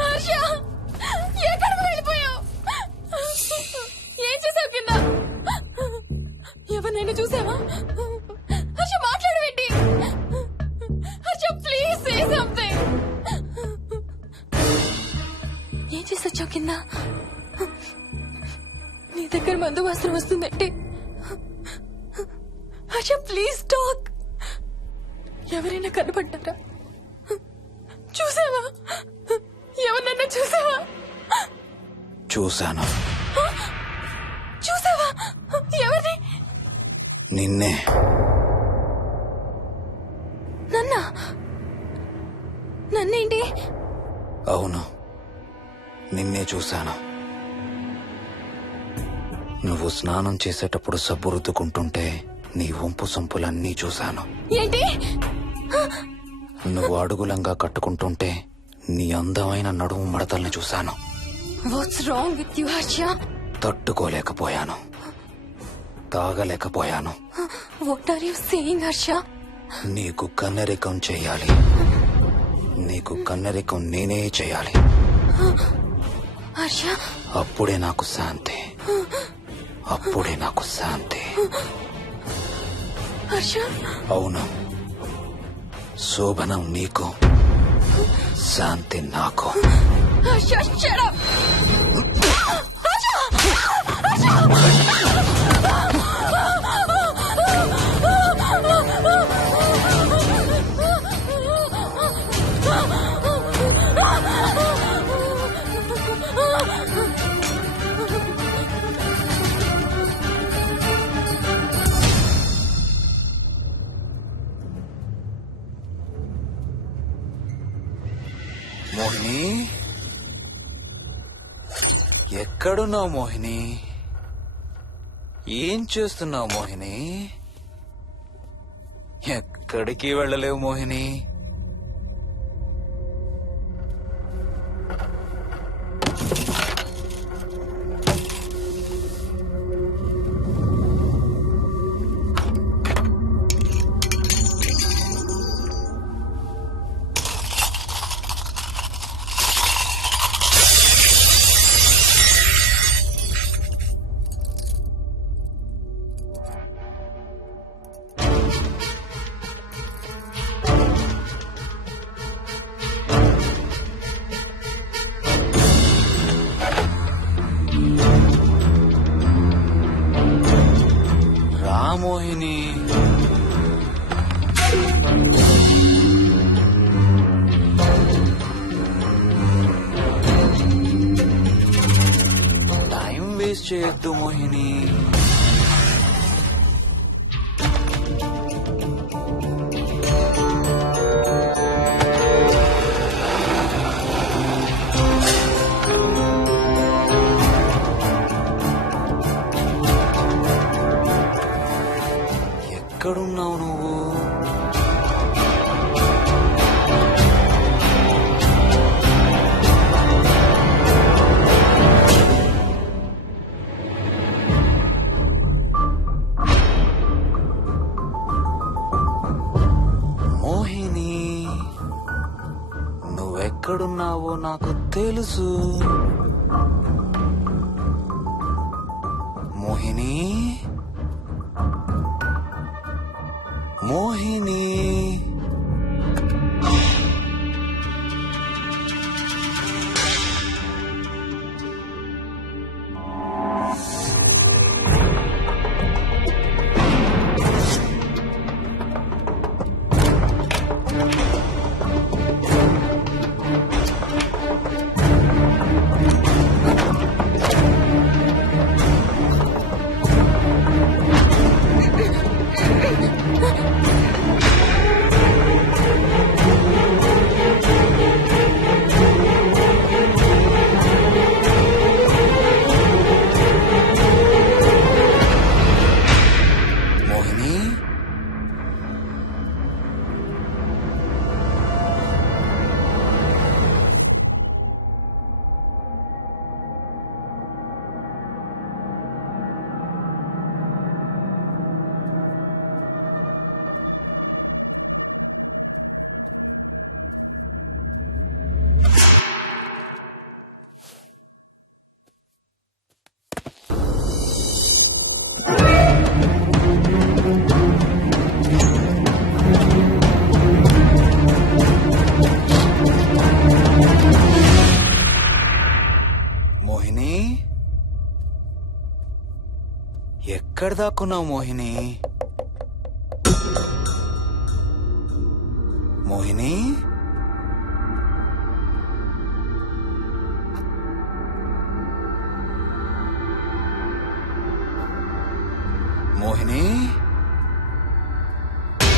హర్ష ఎక్కడికి వెళ్ళిపోయావు? దగ్గర మందు వాసన వస్తుందంటే హర్ష ప్లీజ్ టాక్. ఎవరైనా కనపడ్డారా? చూసావా? ఎవరన్నా చూసావా? చూశాను. చూసావా? ఎవరిని? నిన్నే. నన్నేంటి? అవును, నిన్నే చూశాను. నువ్వు స్నానం చేసేటప్పుడు సబ్బు రుద్దుకుంటుంటే నీ వంపు సొంపులన్నీ చూశాను. ఏంటి? నువ్వు అడుగులంగా కట్టుకుంటుంటే నీ అందమైన నడుము మడతల్ని చూశాను. What's wrong with you Harsha? తట్టుకోలేకపోయాను, తాగలేకపోయాను. What are you saying Harsha? నీకు కన్నరికం చేయాలి. నీకు కన్నరికం నేనే చేయాలి. హర్ష, అప్పుడే నాకు శాంతి. అప్పుడే నాకు శాంతి. హర్ష, అవును, శోభనం నీకు, శాంతి నాకు. Harsha, shut up! హర్ష! మోహిని, ఎక్కడున్నావు మోహిని? ఏం చేస్తున్నావు మోహిని? ఎక్కడికి వెళ్ళలేవు మోహిని. మోహిని, టైం వేస్ట్ చేయొద్దు మోహిని. ఎక్కడున్నావు నువ్వు? మోహిని, నువ్వెక్కడున్నావో నాకు తెలుసు. మోహిని, మోహిని, ఎక్కడ దాక్కున్నావు మోహిని? మోహిని, మోహిని,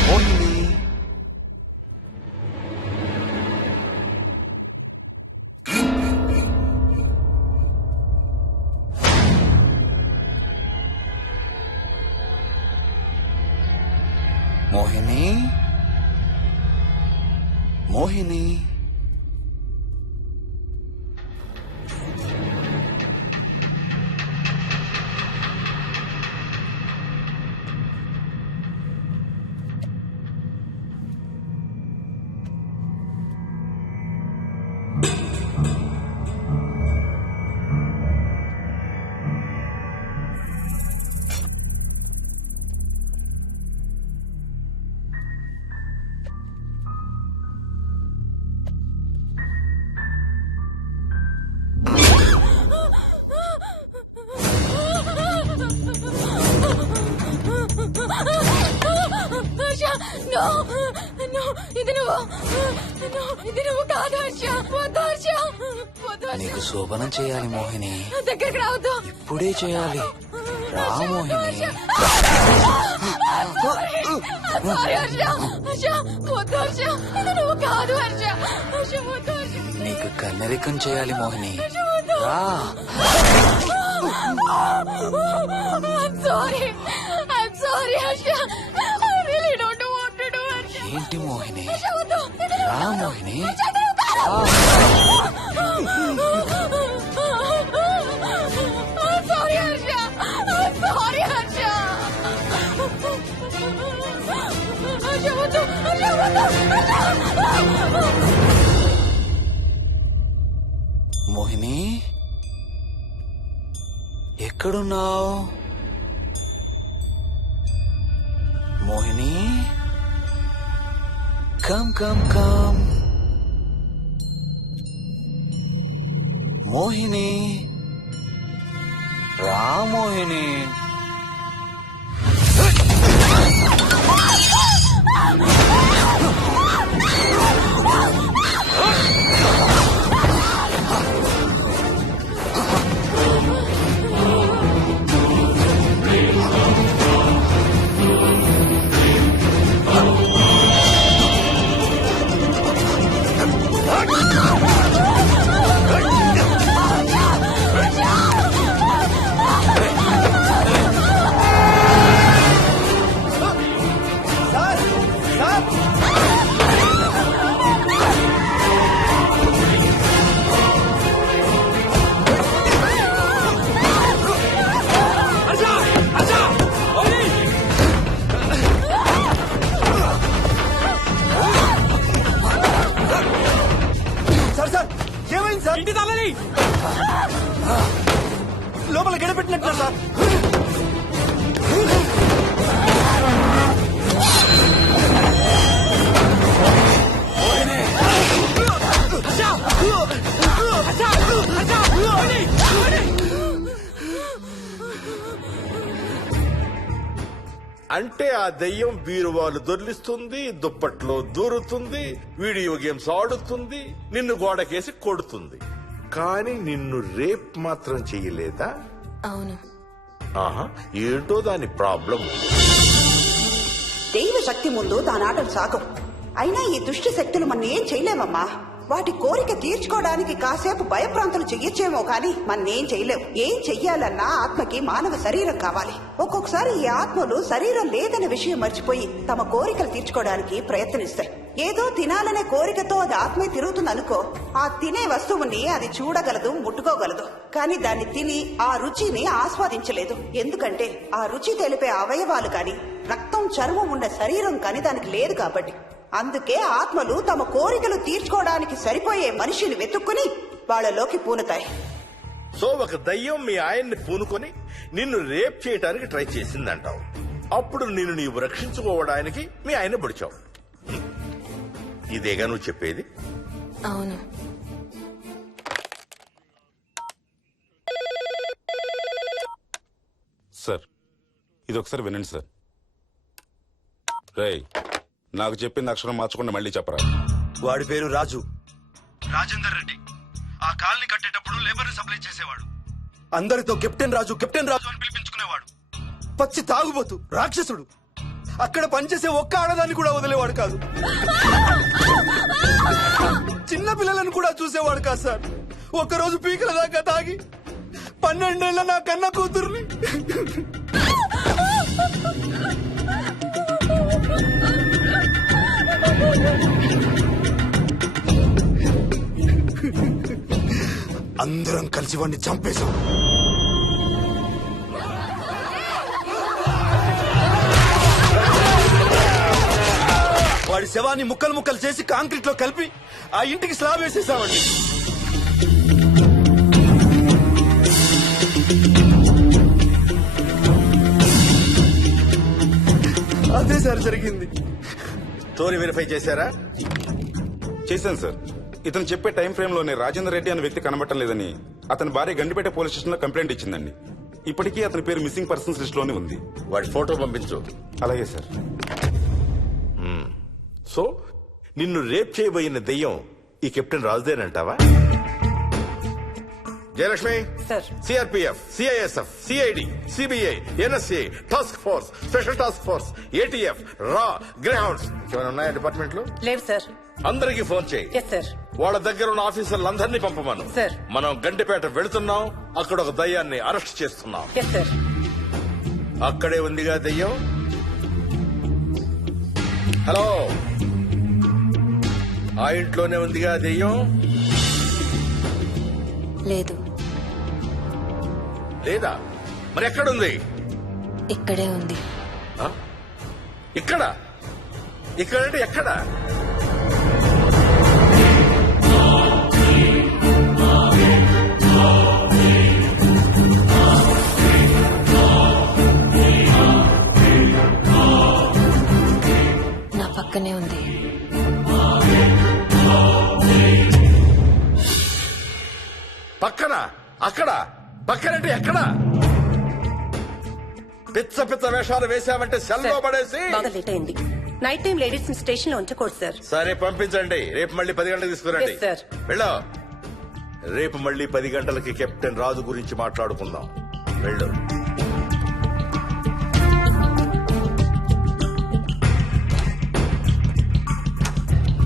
మోహిని. మోహిని, మోహిని. నీకు శోభనం చేయాలి మోహిని. దగ్గరికి రావద్దు. ఇప్పుడే చేయాలి. రా మోహిని. నీకు కన్నరికం చేయాలి మోహిని. రా. ఏంటి మోహిని? రా మోహిని. మోహిని, ఎక్కడున్నావు Mohini? Come come come Mohini. రా మోహిని. లోపల గడపెట్టినట్టు సార్. అంటే ఆ దెయ్యం బీరువాలు దొర్లిస్తుంది, దుప్పట్లో దూరుతుంది, వీడియో గేమ్స్ ఆడుతుంది, నిన్ను గోడకేసి కొడుతుంది. కానీ నిన్ను రేప్ మాత్రం చెయ్యలేదా? అవును. ఆహా, ఏంటో దాని ప్రాబ్లం. దైవ శక్తి ముందు దాని ఆటలు సాగం. అయినా ఈ దుష్ట శక్తులు మన ఏం చేయలేమమ్మా. వాటి కోరిక తీర్చుకోవడానికి కాసేపు భయప్రాంతులు చెయ్యొచ్చేమో కానీ మన్నేం చేయలేవు. ఏం చెయ్యాలన్నా ఆత్మకి మానవ శరీరం కావాలి. ఒక్కొక్కసారి ఈ ఆత్మలు శరీరం లేదనే విషయం మర్చిపోయి తమ కోరికలు తీర్చుకోవడానికి ప్రయత్నిస్తాయి. ఏదో తినాలనే కోరికతో అది ఆత్మే తిరుగుతుంది అనుకో, ఆ తినే వస్తువుని అది చూడగలదు, ముట్టుకోగలదు. కానీ దాన్ని తిని ఆ రుచిని ఆస్వాదించలేదు. ఎందుకంటే ఆ రుచి తెలిపే అవయవాలు కాని రక్తం, చర్మం ఉన్న శరీరం కాని దానికి లేదు కాబట్టి. అందుకే ఆత్మలు తమ కోరికలు తీర్చుకోవడానికి సరిపోయే మనిషిని వెతుక్కుని వాళ్ళలోకి పూనుతాయి. సో ఒక దయ్యం మీ ఆయన్ని పూనుకొని నిన్ను రేప్ చేయడానికి ట్రై చేసిందంటావు. అప్పుడు నిన్ను నీవు రక్షించుకోవడానికి మీ ఆయన పొడిచావు. ఇదేగా నువ్వు చెప్పేది? అవును. సార్, ఇది ఒకసారి వినండి సార్. రేయ్, నాకు చెప్పింది అక్షరం మార్చకుండా మళ్ళీ చెప్పరా. వాడి పేరు రాజు, రాజేందర్ రెడ్డి. ఆ కాలనీ కట్టేటప్పుడు లేబర్ సప్లై చేసేవాడు. అందరితో కెప్టెన్ రాజు అని పిలిపించుకునేవాడు. పచ్చి తాగుబోతు, రాక్షసుడు. అక్కడ పనిచేసే ఒక్క ఆడదాన్ని కూడా వదిలేవాడు కాదు. చిన్న పిల్లలను కూడా చూసేవాడు కాదు సార్. ఒక్కరోజు పీకల దాకా తాగి 12 ఏళ్ల నా కన్న కూతుర్ని అందరం కలిసి వాడిని చంపేశాం. వాడి శవాన్ని ముక్కలు ముక్కలు చేసి కాంక్రీట్ లో కలిపి ఆ ఇంటికి స్లాబ్ వేసేసామండి. అదే సార్ జరిగింది. స్టోరీ వెరిఫై చేశారా? చేశాను సార్. ఇతను చెప్పే టైం ఫ్రేమ్ లోనే రాజేందర్ రెడ్డి అనే వ్యక్తి కనబడటం లేదని అతని భార్య గండిపేట పోలీస్ స్టేషన్ లో కంప్లైంట్ ఇచ్చిందండి. ఇప్పటికీ అతని పేరు మిస్సింగ్ పర్సన్స్ లిస్ట్ లోనే ఉంది. వాడి ఫోటో పంపించు. అలాగే సార్. సో నిన్ను రేప్ చేయబోయిన దెయ్యం ఈ కెప్టెన్ రాజుదేనంటావా? Jayalakshmi, CRPF, CISF, CID, CBI, NSA, task force, special task force, ATF, రా, గ్రేహౌండ్స్ ఏమైనా ఉన్నాయా డిపార్ట్మెంట్ లో? లేవు సార్. అందరికీ ఫోన్ చేయి. వాళ్ళ దగ్గర ఉన్న ఆఫీసర్లందరినీ పంపమను. మనం గండిపేట వెళుతున్నాం. అక్కడ ఒక దయ్యాన్ని అరెస్ట్ చేస్తున్నాం. అక్కడే ఉందిగా దయ్యం. హలో, ఆ ఇంట్లోనే ఉందిగా దెయ్యం? లేదు. లేదా? మరి ఎక్కడుంది? ఇక్కడే ఉంది. ఇక్కడ? ఇక్కడంటే ఎక్కడ? నా పక్కనే ఉంది. పక్కన? అక్కడ? పక్కనంటే ఎక్కడ? పిచ్చ పిచ్చ వేషాలు వేశామంటే సెల్లో పడేసి. బాగా లేట్ అయింది. నైట్ టైం లేడీస్ స్టేషన్ లో ఉంచకూడదు సార్. సరే పంపించండి. రేపు మళ్ళీ 10 గంటలకు తీసుకురండి. వెళ్ళు. రేపు మళ్ళీ 10 గంటలకి కెప్టెన్ రాజు గురించి మాట్లాడుకుందాం. వెళ్ళు.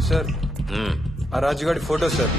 సార్, ఆ రాజుగాడి ఫోటో సార్.